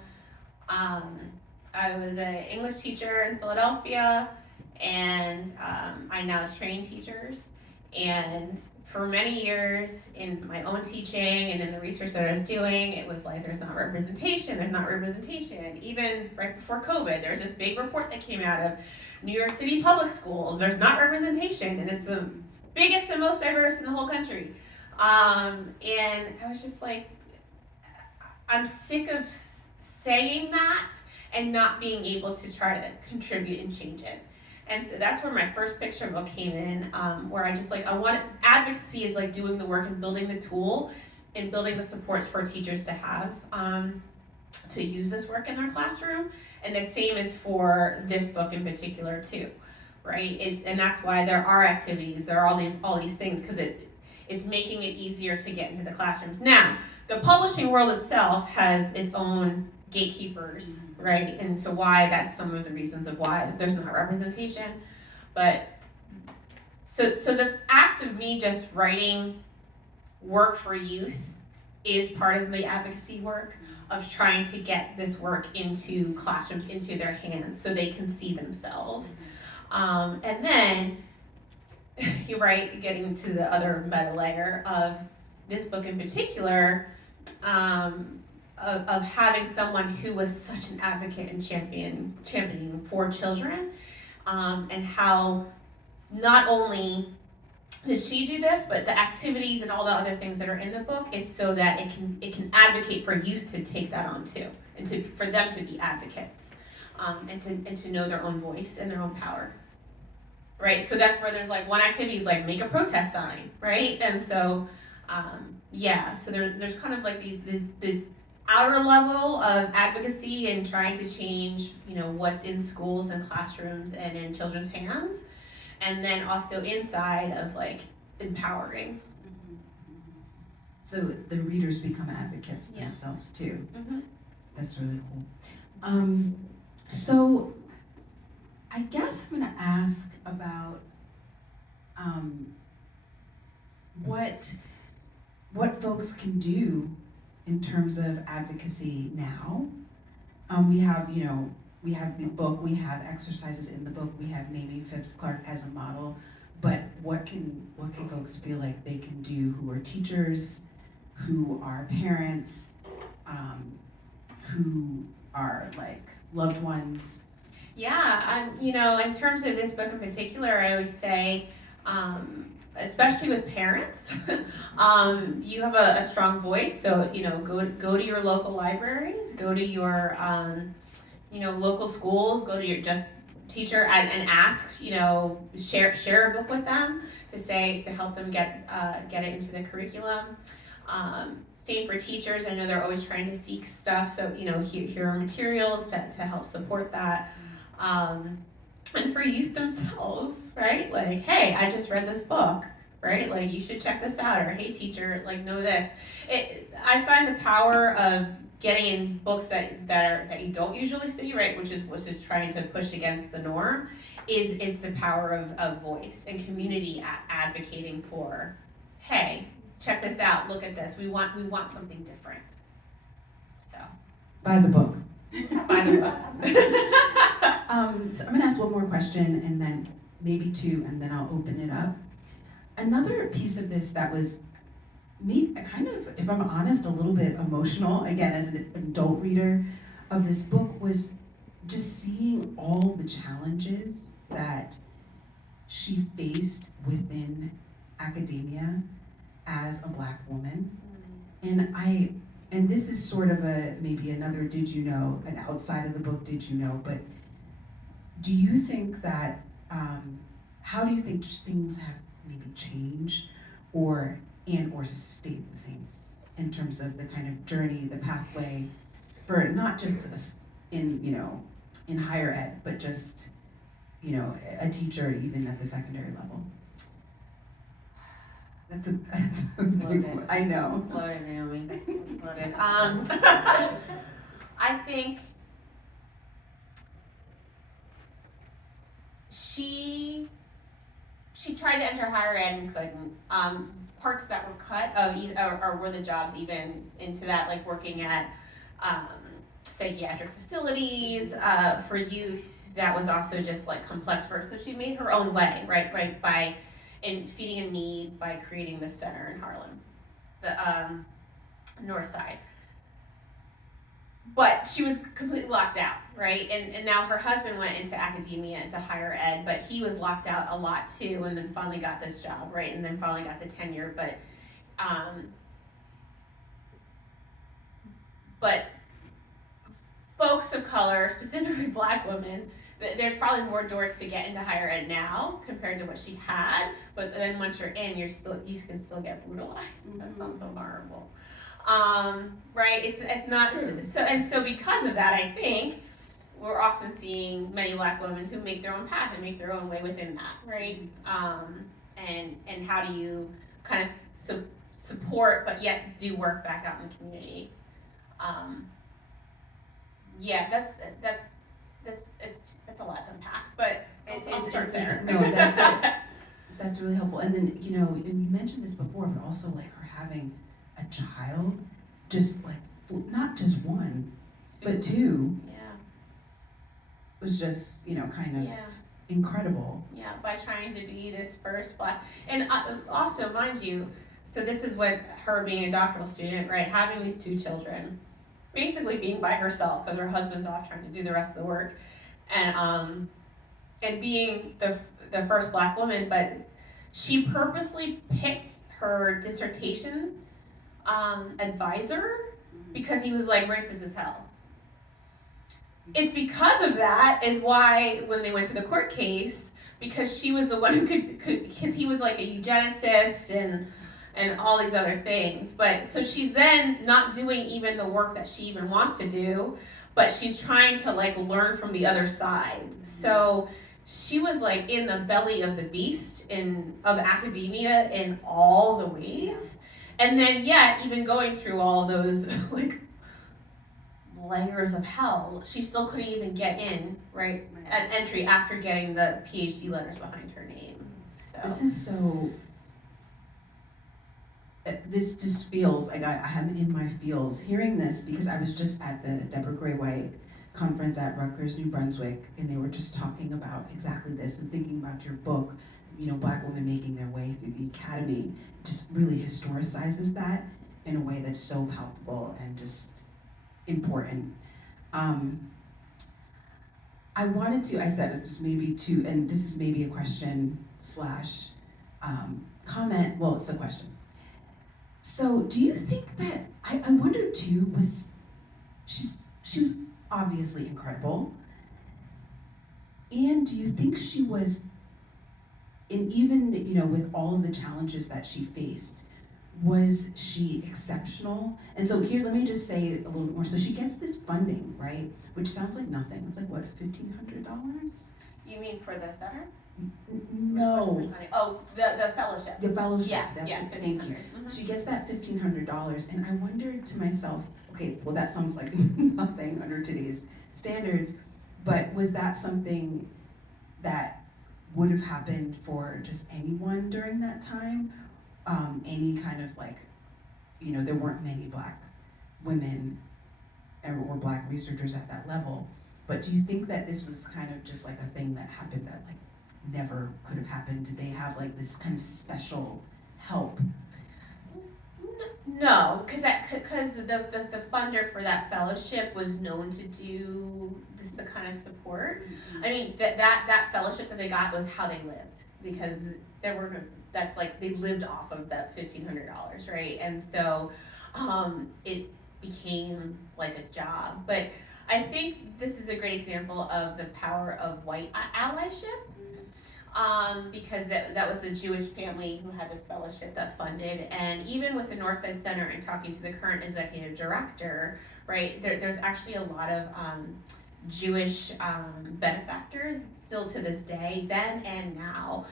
I was an English teacher in Philadelphia, and I now train teachers. And for many years in my own teaching and in the research that I was doing, it was like, there's not representation. Even right before COVID, there's this big report that came out of New York City public schools. There's not representation, and it's the biggest and most diverse in the whole country. And I was just like, I'm sick of saying that and not being able to try to contribute and change it. And so that's where my first picture book came in, where I just advocacy is like doing the work and building the tool and building the supports for teachers to have to use this work in their classroom. And the same is for this book in particular too, right? And that's why there are activities, there are all these things, because it's making it easier to get into the classrooms. Now, the publishing world itself has its own gatekeepers, right? And so why that's some of the reasons of why there's not representation. But so the act of me just writing work for youth is part of the advocacy work of trying to get this work into classrooms, into their hands, so they can see themselves. And then, you're right, getting to the other meta layer of this book in particular, of having someone who was such an advocate and championing for children, and how not only did she do this, but the activities and all the other things that are in the book is so that it can advocate for youth to take that on too, and for them to be advocates, and to know their own voice and their own power. Right, so that's where there's like one activity is like make a protest sign, right? And so, so there's kind of like this outer level of advocacy and trying to change, what's in schools and classrooms and in children's hands, and then also inside of like empowering. So the readers become advocates themselves too. That's really cool. So I guess I'm gonna ask about what folks can do in terms of advocacy now. We have the book, we have exercises in the book, we have Mamie Phipps Clark as a model, but what can folks feel like they can do who are teachers, who are parents, who are like loved ones? Yeah, in terms of this book in particular, I would say, especially with parents, you have a strong voice. So go to your local libraries, go to your local schools, go to your just teacher and ask, share a book with them to help them get it into the curriculum. Same for teachers. I know they're always trying to seek stuff, so here are materials to help support that. And for youth themselves, right? Like, hey, I just read this book, right? Like, you should check this out. Or, hey, teacher, like, know this. I find the power of getting in books that you don't usually see, right? Which is trying to push against the norm. Is the power of voice and community advocating for, hey, check this out. Look at this. We want something different. So. Buy the book. Buy the book. So I'm gonna ask one more question and then maybe two, and then I'll open it up. Another piece of this that was me, kind of, if I'm honest, a little bit emotional, again, as an adult reader of this book, was just seeing all the challenges that she faced within academia as a Black woman. And this is sort of maybe another did you know, an outside of the book did you know, but do you think that, how do you think things have maybe changed or stayed the same in terms of the kind of journey, the pathway for not just in higher ed, but just, a teacher even at the secondary level? That's a big one. I know. Slow it, Naomi. Slow it. I think she tried to enter higher ed and couldn't. Parts that were cut or were the jobs even into that, like working at psychiatric facilities for youth. That was also just like complex for her. So she made her own way, right, by feeding a need by creating this center in Harlem, the north side. But she was completely locked out, right? And now her husband went into academia, into higher ed, but he was locked out a lot too, and then finally got this job, right? And then finally got the tenure. But folks of color, specifically Black women, there's probably more doors to get into higher ed now compared to what she had. But then once you're in, you can still get brutalized. That sounds so horrible. Right? It's not so because of that, I think we're often seeing many Black women who make their own path and make their own way within that, right? And how do you kind of support but yet do work back out in the community? Yeah, that's a lot to unpack, but I'll start there. No, that's really helpful. And then and you mentioned this before, but also like her having a child, just like not just one, but two. Yeah. Was just kind of incredible. Yeah, by trying to be this first Black, and also mind you, so this is what her being a doctoral student, right? Having these two children, basically being by herself because her husband's off trying to do the rest of the work, and being the first Black woman, but she purposely picked her dissertation advisor because he was like racist as hell. It's because of that is why when they went to the court case, because she was the one who could because he was like a eugenicist and all these other things. But so she's then not doing even the work that she even wants to do, but she's trying to like learn from the other side. So she was like in the belly of the beast of academia in all the ways. And then yet even going through all those like layers of hell, she still couldn't even get in, right, at entry after getting the PhD letters behind her name. So This is so this just feels like I am in my feels hearing this, because I was just at the Deborah Gray White conference at Rutgers, New Brunswick, and they were just talking about exactly this and thinking about your book, Black women making their way through the academy, just really historicizes that in a way that's so palpable and just important. I wanted to, I said it was maybe to, and this is maybe a question slash comment, well, it's a question. So do you think that, I wonder too, she was obviously incredible, and do you think she was, and even, with all of the challenges that she faced, was she exceptional? And so let me just say a little bit more. So she gets this funding, right? Which sounds like nothing. It's like, what, $1,500? You mean for the center? No. Oh, the fellowship. The fellowship, Yeah, that's yeah, it, thank you. She gets that $1,500, and I wondered to myself, okay, well, that sounds like nothing under today's standards, but was that something that would have happened for just anyone during that time? Any kind of there weren't many Black women or Black researchers at that level, but do you think that this was kind of just like a thing that happened that never could have happened? Did they have this kind of special help? No, because the funder for that fellowship was known to do this kind of support. I mean, that fellowship that they got was how they lived, because they lived off of that $1,500, right? And so it became like a job. But I think this is a great example of the power of white allyship. Because that was a Jewish family who had this fellowship that funded, and even with the Northside Center and talking to the current executive director, right, there's actually a lot of Jewish benefactors still to this day, then and now,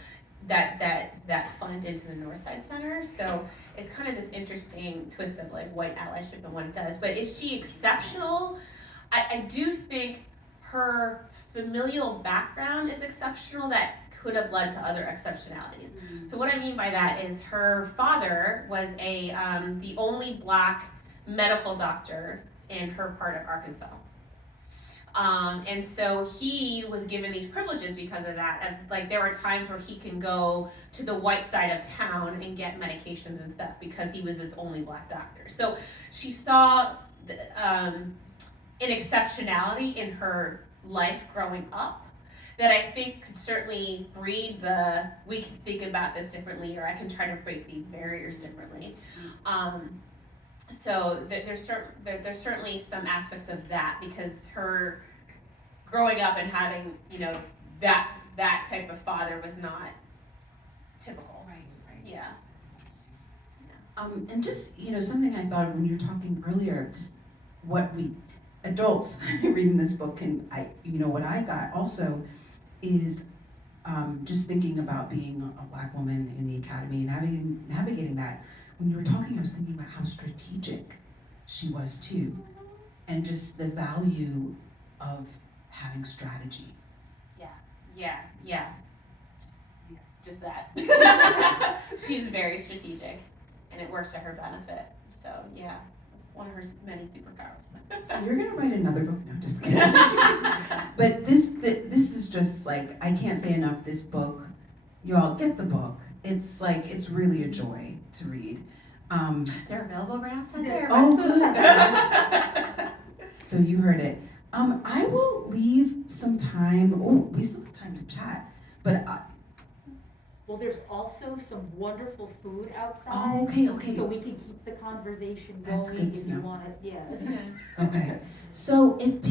that fund into the Northside Center. So it's kind of this interesting twist of white allyship and what it does. But is she exceptional? I do think her familial background is exceptional, that could have led to other exceptionalities. So what I mean by that is her father was the only Black medical doctor in her part of Arkansas. And so he was given these privileges because of that. And there were times where he can go to the white side of town and get medications and stuff because he was this only Black doctor. So she saw an exceptionality in her life growing up that I think could certainly breed we can think about this differently, or I can try to break these barriers differently. So there's certainly some aspects of that, because her growing up and having, that type of father was not typical. Right. Yeah. And just, something I thought of when you were talking earlier, just what we adults reading this book, and what I got also is just thinking about being a Black woman in the academy and navigating that. When you were talking, I was thinking about how strategic she was too, and just the value of having strategy. Yeah. Just that. She's very strategic, and it works to her benefit. So yeah, one of her many superpowers. So you're gonna write another book? No, just kidding. But this is just I can't say enough. This book, you all get the book. It's really a joy to read. They're available right outside there. Oh, good. So you heard it. I will leave some time. Oh, we still have time to chat, but. Well, there's also some wonderful food outside. Oh, okay. So we can keep the conversation That's going good to if you know. want it. Yes. Okay. So if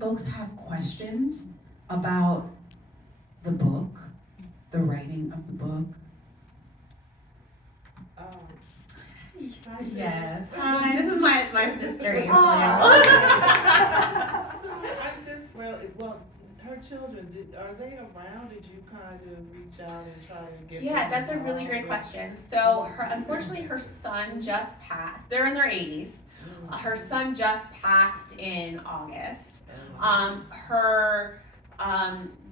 folks have questions about the book, the writing of the book. Yes. Hi, this is my sister. So her children, are they around? Did you kind of reach out and try to get Yeah, them that's a really involved? great question. So unfortunately her son just passed. They're in their 80s. Her son just passed in August. Her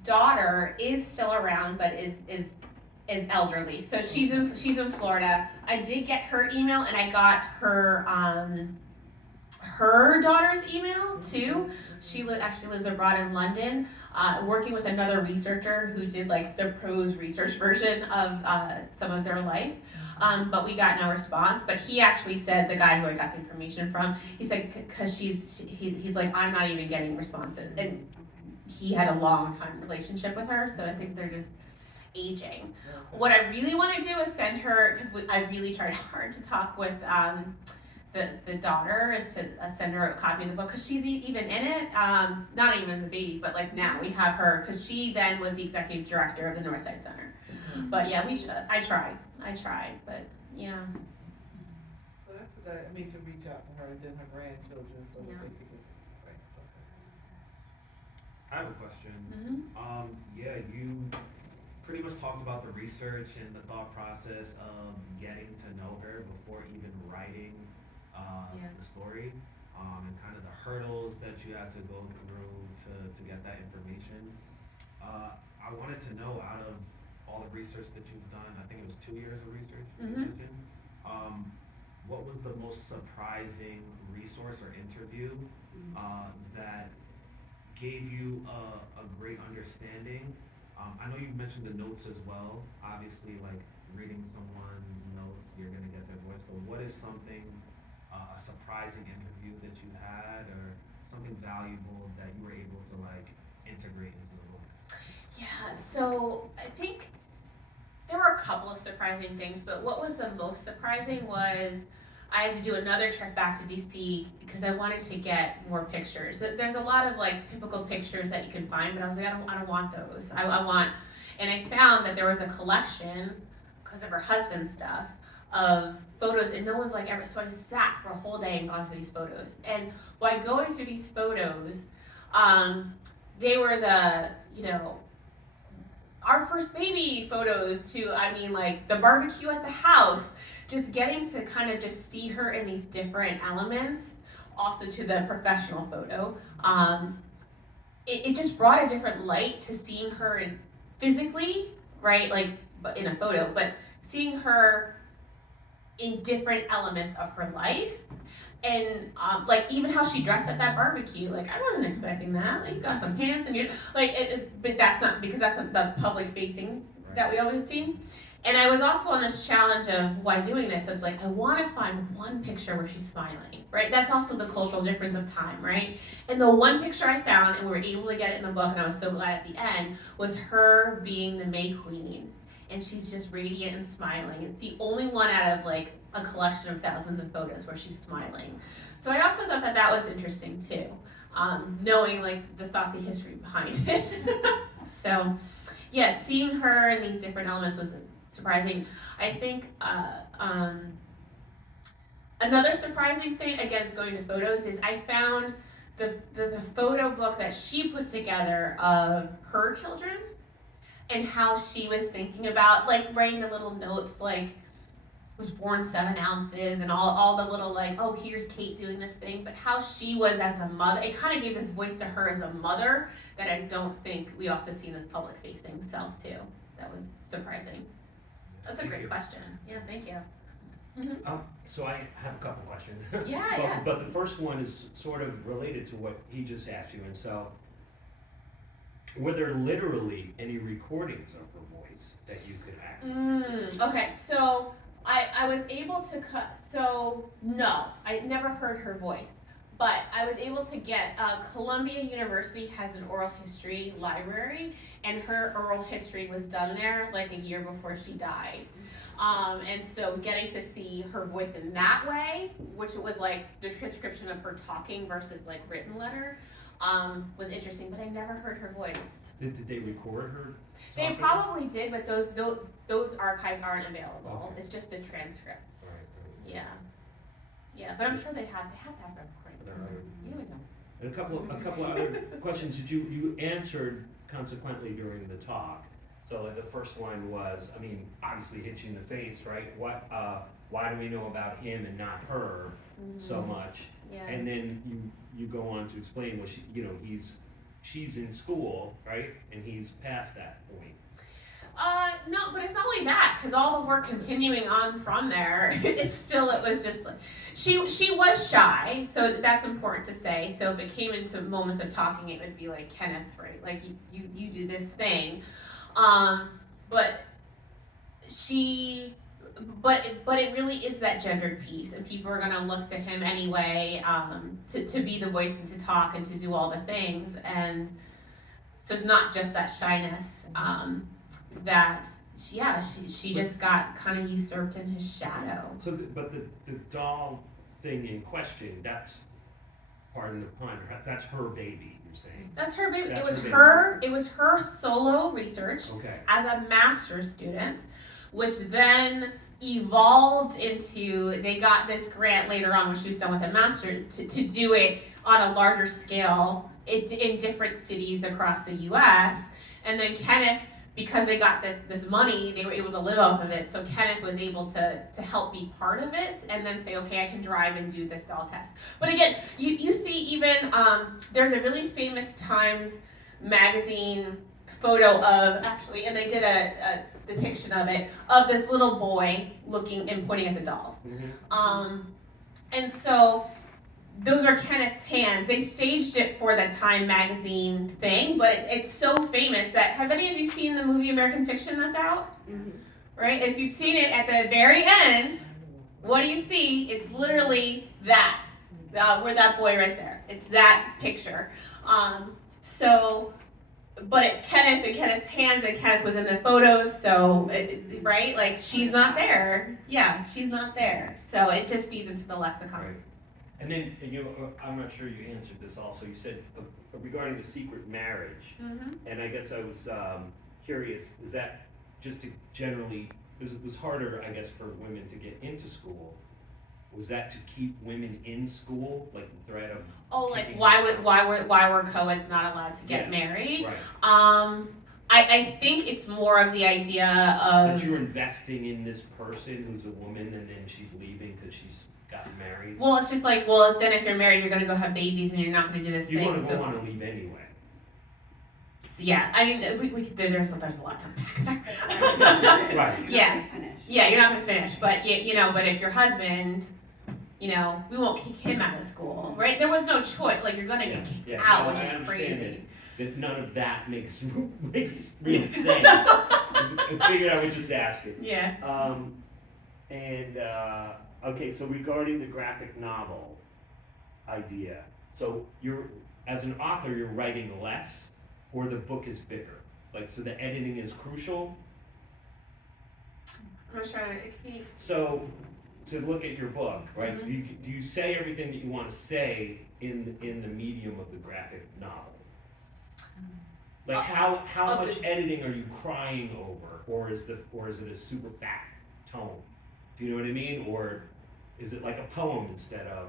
daughter is still around, but is is elderly. So she's in Florida. I did get her email, and I got her daughter's email too. She actually lives abroad in London, working with another researcher who did like the prose research version of some of their life. But we got no response. But he actually said, the guy who I got the information from, he said, because he's like, I'm not even getting responses. And he had a long time relationship with her, so I think they're just aging. What I really want to do is send her, because I really tried hard to talk with the daughter, is to send her a copy of the book, because she's even in it, not even the baby, but like now we have her, because she then was the executive director of the Northside Center. But yeah, I tried, but yeah. So that's a good, I mean, to reach out to her and then her grandchildren so Yeah. that they could get, right, okay. I have a question. Mm-hmm. Yeah, you pretty much talked about the research and the thought process of getting to know her before even writing Yeah. the story, and kind of the hurdles that you had to go through to get that information. I wanted to know, out of all the research that you've done, I think it was 2 years of research you Mhm. mentioned, what was the most surprising resource or interview that gave you a great understanding? I know you mentioned the notes as well. Obviously, like reading someone's notes, you're gonna get their voice. But what is something, a surprising interview that you had, or something valuable that you were able to like integrate into the book? Yeah, so I think there were a couple of surprising things, but what was the most surprising was I had to do another trip back to DC because I wanted to get more pictures. There's a lot of like typical pictures that you can find, but I was like, I don't want those. I want, and I found that there was a collection, because of her husband's stuff, of photos, and no one's like ever, so I sat for a whole day and gone through these photos. And while going through these photos, they were our first baby photos to, I mean, like the barbecue at the house, just getting to kind of just see her in these different elements, also to the professional photo. It just brought a different light to seeing her physically, right, like in a photo, but seeing her in different elements of her life. And like even how she dressed at that barbecue, like I wasn't expecting that. Like you got some pants and you but that's not, because that's not the public facing that we always see. And I was also on this challenge of why doing this. I was like, I want to find one picture where she's smiling, right? That's also the cultural difference of time, right? And the one picture I found, and we were able to get it in the book, and I was so glad at the end, was her being the May Queen, and she's just radiant and smiling. It's the only one out of like a collection of thousands of photos where she's smiling. So I also thought that was interesting too, knowing like the saucy history behind it. So yeah, seeing her in these different elements was surprising. I think another surprising thing against going to photos is I found the photo book that she put together of her children and how she was thinking about like writing the little notes like was born 7 ounces and all the little like, oh, here's Kate doing this thing, but how she was as a mother. It kind of gave this voice to her as a mother that I don't think we also see in this public facing self too. That was surprising. That's a great question. Yeah, thank you. Mm-hmm. So I have a couple questions. Yeah. But the first one is sort of related to what he just asked you, and so were there literally any recordings of her voice that you could access? Okay, so I was able to so no, I never heard her voice, but I was able to get, Columbia University has an oral history library, and her oral history was done there like a year before she died. And so getting to see her voice in that way, which was like the transcription of her talking versus like written letter, was interesting, but I never heard her voice. Did they record her They talking? probably did, but those archives aren't available. Okay. It's just the transcripts. Right. Yeah, but I'm sure they have to have recordings. There are. You would know. And a couple other questions that you answered consequently during the talk. So like the first one was, I mean, obviously hit you in the face, right? Why do we know about him and not her so much? Yeah. And then you go on to explain, well, she's in school, right? And he's past that point. No, but it's not only that, because all the work continuing on from there, it was just, she was shy, so that's important to say. So if it came into moments of talking, it would be like, Kenneth, right, like, you do this thing. But it really is that gendered piece, and people are gonna look to him anyway, to be the voice and to talk and to do all the things, and so it's not just that shyness, that, she just got kind of usurped in his shadow. So, but the doll thing in question, that's, pardon the pun, that's her baby, you're saying? That's her baby. That's It was her baby. it was her solo research Okay. as a master's student, which then evolved into, they got this grant later on when she was done with a master's to do it on a larger scale in different cities across the US. And then Kenneth, because they got this money, they were able to live off of it. So Kenneth was able to help be part of it and then say, okay, I can drive and do this doll test. But again, you see even, there's a really famous Times magazine photo of, actually, and they did a depiction of it, of this little boy looking and pointing at the dolls. Mm-hmm. And so those are Kenneth's hands. They staged it for the Time magazine thing, but it's so famous that, have any of you seen the movie American Fiction that's out? Mm-hmm. Right? If you've seen it, at the very end, what do you see? It's literally that, where that boy right there. It's that picture. But it's Kenneth and Kenneth's hands, and Kenneth was in the photos, so, right? Like, she's not there. Yeah, she's not there. So it just feeds into the lexicon. Right. And then, I'm not sure you answered this also, you said regarding the secret marriage, Mm-hmm. and I guess I was curious, is that just to generally, it was harder, I guess, for women to get into school, was that to keep women in school, like the threat of Oh, like kicking why them were co-eds not allowed to get Yes, married? Right. I think it's more of the idea That of, you're investing in this person who's a woman and then she's leaving because she's gotten married. well, it's just like, well, then if you're married, you're gonna go have babies and you're not gonna do this You thing. won't So, want to leave anyway. yeah, I mean, there's a lot to unpack there. Right. Yeah, yeah, you're not gonna finish, but but if your husband, we won't kick him out of school, right? There was no choice, like, you're gonna get kicked out, No, which I is understand crazy. that none of that makes real sense. I figured I would just ask it. Yeah. Okay, so regarding the graphic novel idea, so as an author, you're writing less, or the book is bigger? Like, so the editing is crucial? I'm not sure, So, to look at your book, right, Mhm. do you say everything that you want to say in the medium of the graphic novel? Like, how of much editing are you crying over, or is it a super fat tone? Do you know what I mean? Or is it like a poem instead of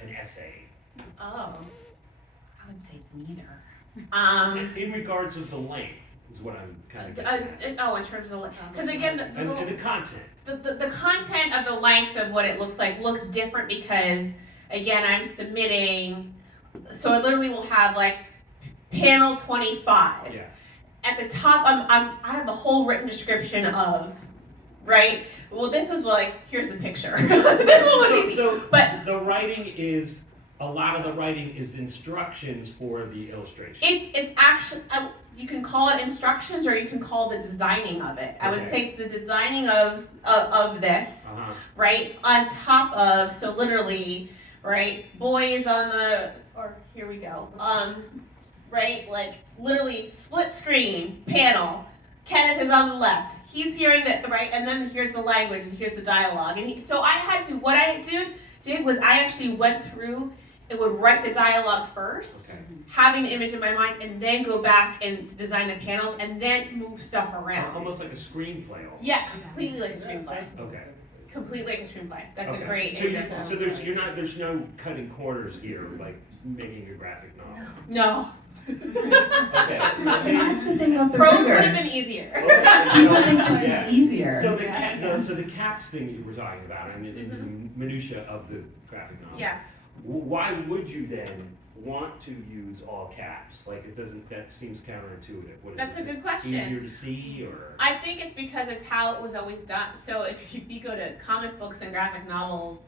an essay? Oh, I would say it's neither. In regards of the length is what I'm kind of getting at. In terms of, because again, And the content. the content of the length of what it looks like looks different because, again, I'm submitting, so I literally will have like panel 25. Yeah. At the top, I have a whole written description of, right? Well, this was like, here's the picture. This one was easy. So But the writing is, a lot of the writing is instructions for the illustration. it's actually, you can call it instructions or you can call the designing of it. I would Okay. say it's the designing of this, Uh-huh. right? On top of, so literally, right? Boy is on the, or here we go. Right? Like literally split screen panel. Kenneth is on the left. He's hearing that, right? And then here's the language and here's the dialogue. And so I had to, what I did was I actually went through, it would write the dialogue first, Okay. having the image in my mind, and then go back and design the panels and then move stuff around. Almost like a screenplay. Almost. Yeah, completely like a screenplay. Okay. Completely like a screenplay. That's Okay. a great So, example. so there's no cutting corners here, like making a graphic novel. No. Okay. And that's the thing about the Prose would rigor. have been easier. People think this Yeah. is easier. So the caps thing that you were talking about, I mean, in the minutia of the graphic novel. Yeah. Why would you then, want to use all caps? Like, it doesn't, that seems counterintuitive. What is That's it, a good just question. easier to see, or? I think it's because it's how it was always done. So if you go to comic books and graphic novels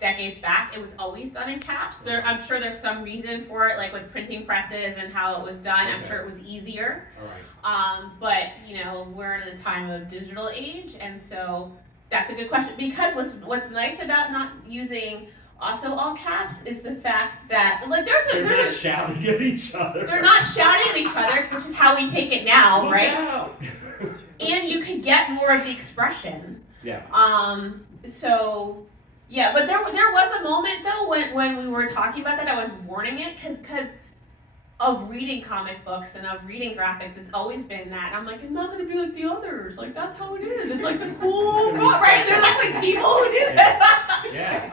decades back, it was always done in caps. I'm sure there's some reason for it, like with printing presses and how it was done. I'm Okay. sure it was easier. All right. But we're in the time of digital age, and so that's a good question. Because what's nice about not using also all caps is the fact that like They're not shouting at each other. they're not shouting at each other, which is how we take it now, Look right? out. And you can get more of the expression. Yeah. So yeah, but there was a moment though when we were talking about that, I was warning it because of reading comic books and of reading graphics, it's always been that. And I'm like, I'm not gonna be like the others. Like that's how it is. It's like the cool, right? There's actually people who do that. Yes.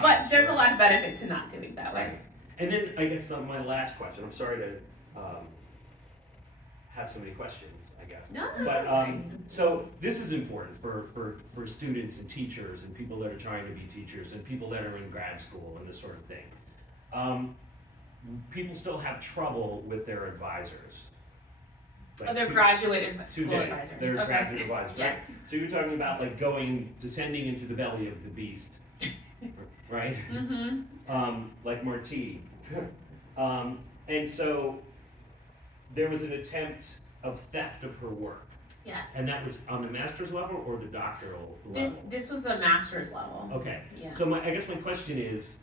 But there's a lot of benefit to not doing it that way. And then I guess my last question. I'm sorry to have so many questions, I guess. No, But that's right. so this is important for students and teachers and people that are trying to be teachers and people that are in grad school and this sort of thing. People still have trouble with their advisors. Like They're graduated school today, advisors. they're Okay. graduate advisors, right? So you're talking about like descending into the belly of the beast, right? Mm-hmm. Like Marti. And so there was an attempt of theft of her work. Yes. And that was on the master's level or the doctoral level? This was the master's level. Okay. Yeah. So I guess my question is,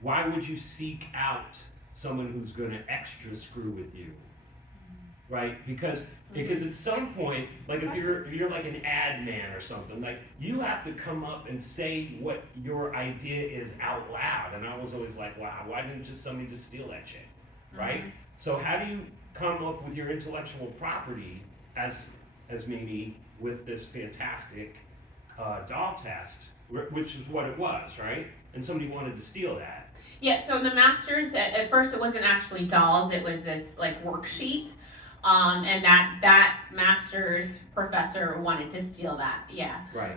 why would you seek out someone who's going to extra screw with you? Right? Because at some point, like if you're like an ad man or something, like you have to come up and say what your idea is out loud. And I was always like, wow, why didn't somebody just steal that shit? Right? So how do you come up with your intellectual property as Mamie with this fantastic doll test, which is what it was, right? And somebody wanted to steal that. Yeah, so in the master's, at first it wasn't actually dolls, it was this like worksheet. And that master's professor wanted to steal that, yeah. Right.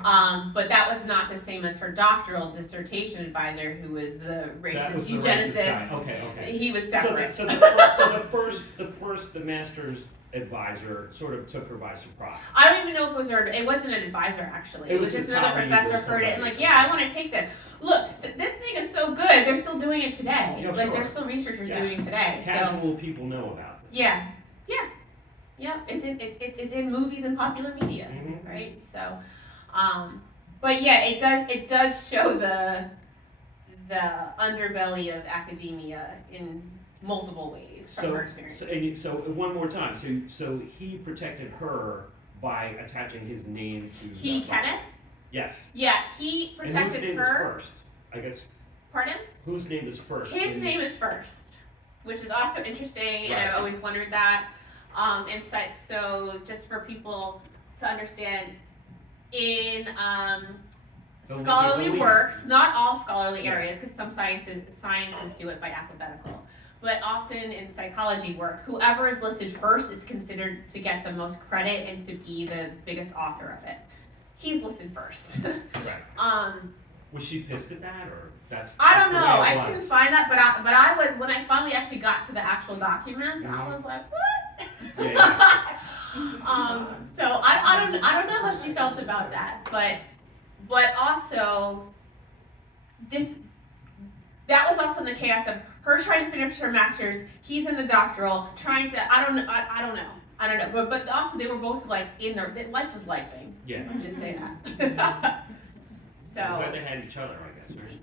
But that was not the same as her doctoral dissertation advisor, who was the That was racist the racist guy. eugenicist. Okay. He was separate. So the master's advisor sort of took her by surprise. I don't even know if it wasn't an advisor actually. It was just another colleague professor or heard it and like, somebody. yeah, I want to take this. Look, this thing is so good, they're still doing it today. Yeah, Like sure. there's still researchers Yeah. doing it today. So Casual people know about this. yeah. It's in movies and popular media, Mhm. right? So, but yeah, it does show the underbelly of academia in multiple ways from her experience. So one more time. So he protected her by attaching his name to. He Kenneth? Yes. Yeah, he And whose protected name is her. first? I guess Pardon? whose name is first? His name is first, which is also interesting, and Right. I've always wondered that. So just for people to understand, in There's scholarly only- works, not all scholarly Yeah. areas, because some sciences do it by alphabetical, but often in psychology work, whoever is listed first is considered to get the most credit and to be the biggest author of it. He's listed first. Right. Was she pissed at that, or that's? I that's don't the know. way it I was? couldn't find that, but I was, when I finally actually got to the actual documents, I was like, what? Yeah. So I don't know how she felt about that, but also that was also in the chaos of her trying to finish her master's, he's in the doctoral, trying to, I don't know, but also they were both like in their, life was lifing. Yeah. I'll just say that. So. I'm glad they had each other, I guess, right?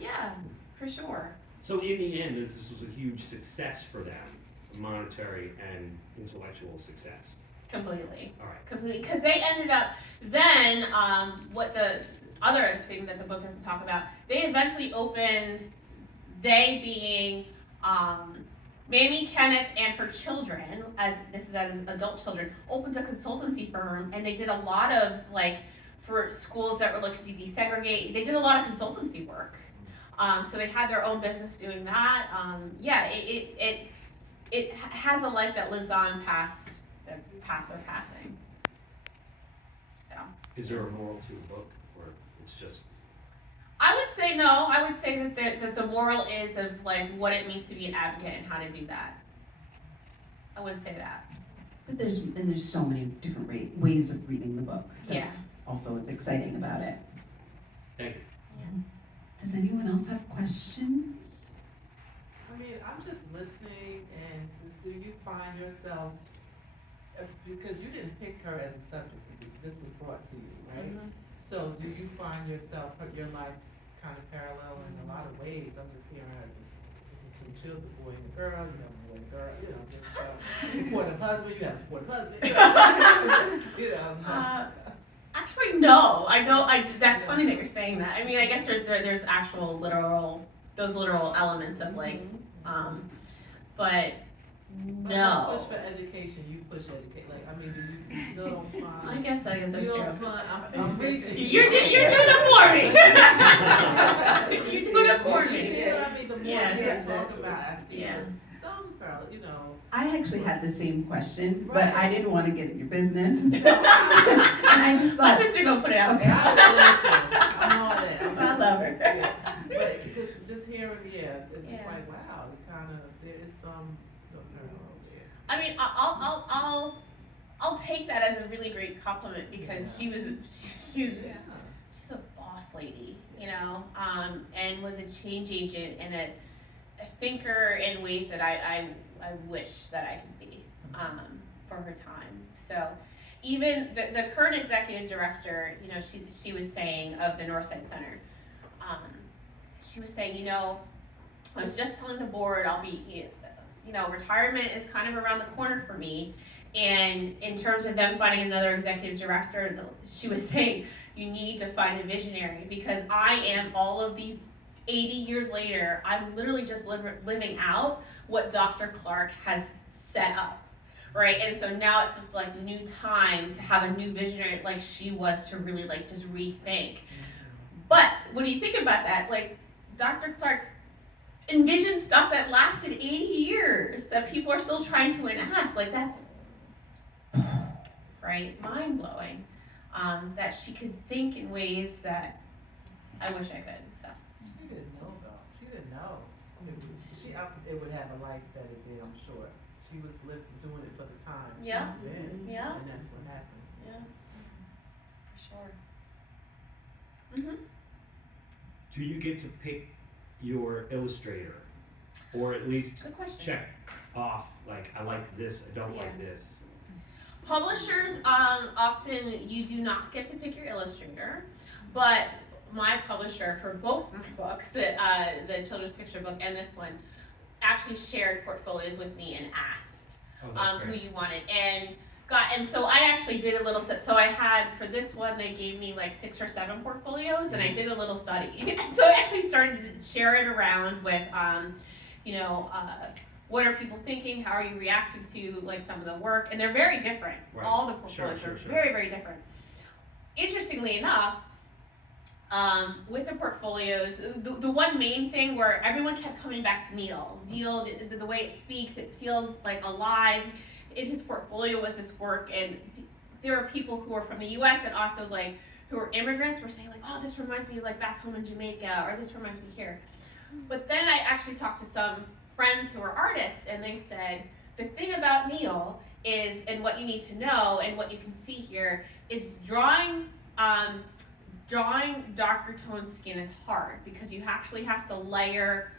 Yeah, for sure. So in the end, this was a huge success for them, monetary and intellectual success. Completely. All right. Completely. Because they ended up, then, what the other thing that the book doesn't talk about, they eventually opened, they being Mamie, Kenneth, and her children, as adult children, opened a consultancy firm, and they did a lot of, like, for schools that were looking to desegregate, they did a lot of consultancy work. So they had their own business doing that. It has a life that lives on past their passing. So. Is there a moral to the book, or it's just? I would say no. I would say that the moral is of like what it means to be an advocate and how to do that. I would say that. But there's so many different ways of reading the book. Yeah. That's also what's exciting about it. Thank you. Does anyone else have questions? I mean, I'm just listening, and do you find yourself, because you didn't pick her as a subject to do, this was brought to you, right? Mhm. So do you find yourself, your life kind of parallel in a lot of ways? I'm just hearing her just two children, the boy and the girl, you have a boy and a girl, you know, just supportive husband, you have a supportive husband, you know. Actually, no. I don't. That's funny that you're saying that. I mean, I guess there's actual those literal elements of like, but But no. push for education, you push educate, like, I mean, do you still don't find? I guess that's You true. don't find, I'm reaching. You're doing it for me. You're doing it for me. You know what I mean, the more Yeah. we talk about, I see Yeah. some parallel, you know. I actually had the same question, but Right. I didn't want to get in your business. And I just My thought, sister gonna put it out Okay. there. I'm all that. I love her. Yeah. But because just hearing, it's just Yeah. like, wow, there is some parallel there. I mean, I'll take that as a really great compliment because she's a boss lady, and was a change agent and a thinker in ways that I wish that I could be for her time. So even the current executive director, she was saying of the Northside Center, she was saying, I was just telling the board I'll be, retirement is kind of around the corner for me. And in terms of them finding another executive director, she was saying, you need to find a visionary because I am all of these 80 years later, I'm literally just living out what Dr. Clark has set up, right? And so now it's this like new time to have a new visionary like she was to really like just rethink. But when you think about that, like Dr. Clark envisioned stuff that lasted 80 years that people are still trying to enact. Like that's right, mind-blowing. That she could think in ways that I wish I could. So. She didn't know though. She didn't know. I mean, it would have a life that it did, I'm sure. She was doing it for the time. Yeah. Yeah. And that's what happens. Yeah. For sure. Do you get to pick your illustrator? Or at least Good question. check off, like, I like this, I don't like this? Publishers, often you do not get to pick your illustrator, but my publisher for both my books, the children's picture book and this one, actually shared portfolios with me and asked who you wanted, and so I actually did a little, so I had, for this one, they gave me like 6 or 7 portfolios, and I did a little study. So I actually started to share it around with, what are people thinking, how are you reacting to like some of the work, and they're very different. Right. All the portfolios Sure. are very, very different. Interestingly enough, with the portfolios, the one main thing where everyone kept coming back to Neil, the way it speaks, it feels like alive. In his portfolio was this work, and there are people who are from the U.S. and also like who are immigrants were saying like, oh, this reminds me of like back home in Jamaica, or this reminds me here. But then I actually talked to some friends who are artists, and they said the thing about Neil is, and what you need to know, and what you can see here is drawing darker toned skin is hard because you actually have to layer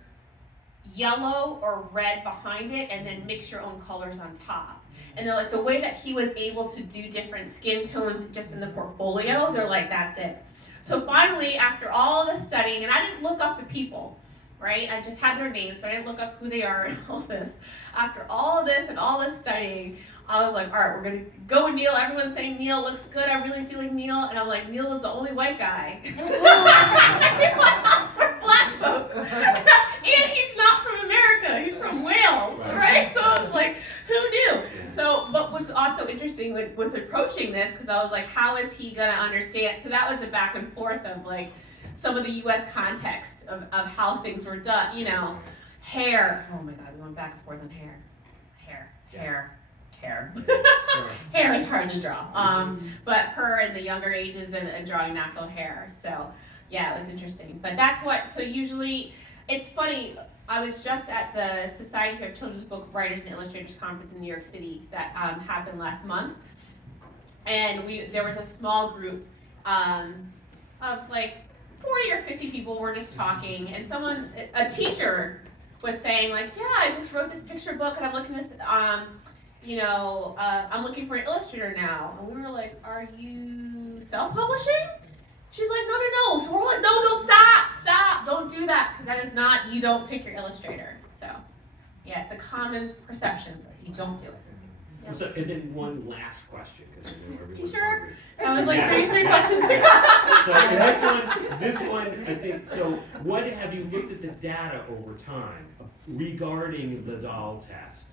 yellow or red behind it and then mix your own colors on top. And they're like, the way that he was able to do different skin tones just in the portfolio, they're like, that's it. So finally, after all the studying, and I didn't look up the people, right? I just had their names, but I didn't look up who they are and all this. After all of this and all this studying, I was like, all right, we're gonna go with Neil. Everyone's saying Neil looks good. I'm really feeling Neil. And I'm like, Neil was the only white guy. Everyone else were black folks. And he's not from America. He's from Wales, right? So I was like, who knew? So, but what's also interesting with approaching this, because I was like, how is he gonna understand? So that was a back and forth of like some of the U.S. context of how things were done. Hair. Oh my God, we went back and forth on hair. Hair. Hair is hard to draw. But her in the younger ages and drawing natural hair. So Yeah, it was interesting. But that's what, so usually, it's funny, I was just at the Society of Children's Book Writers and Illustrators Conference in New York City that happened last month. And there was a small group of like 40 or 50 people were just talking, and a teacher was saying like, yeah, I just wrote this picture book and I'm looking this, I'm looking for an illustrator now. And we were like, are you self-publishing? She's like, no. So we're like, no, don't stop, don't do that, because that is not, you don't pick your illustrator. So, yeah, it's a common perception, but you don't do it. Yep. So, and then one last question, because I know everyone's sure? hungry. That was like Yes. three questions. So this one, I think, so what have you looked at the data over time regarding the doll test?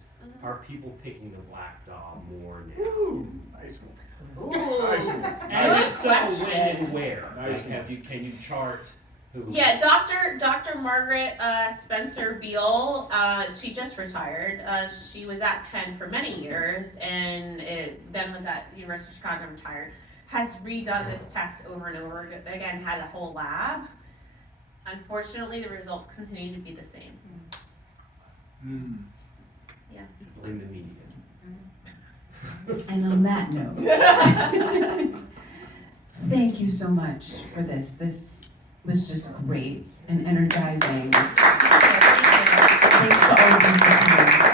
Are people picking the black doll more now? Ooh, nice one. Ooh. And if Good so, question. when and where? Nice Like, can you chart who? Yeah, Dr. Margaret Spencer Beal, she just retired. She was at Penn for many years, and then was at University of Chicago and retired. Has redone this test over and over again, had a whole lab. Unfortunately, the results continue to be the same. Mm. Blame the media. And on that note, thank you so much for this. This was just great and energizing. Thanks to all of you for coming.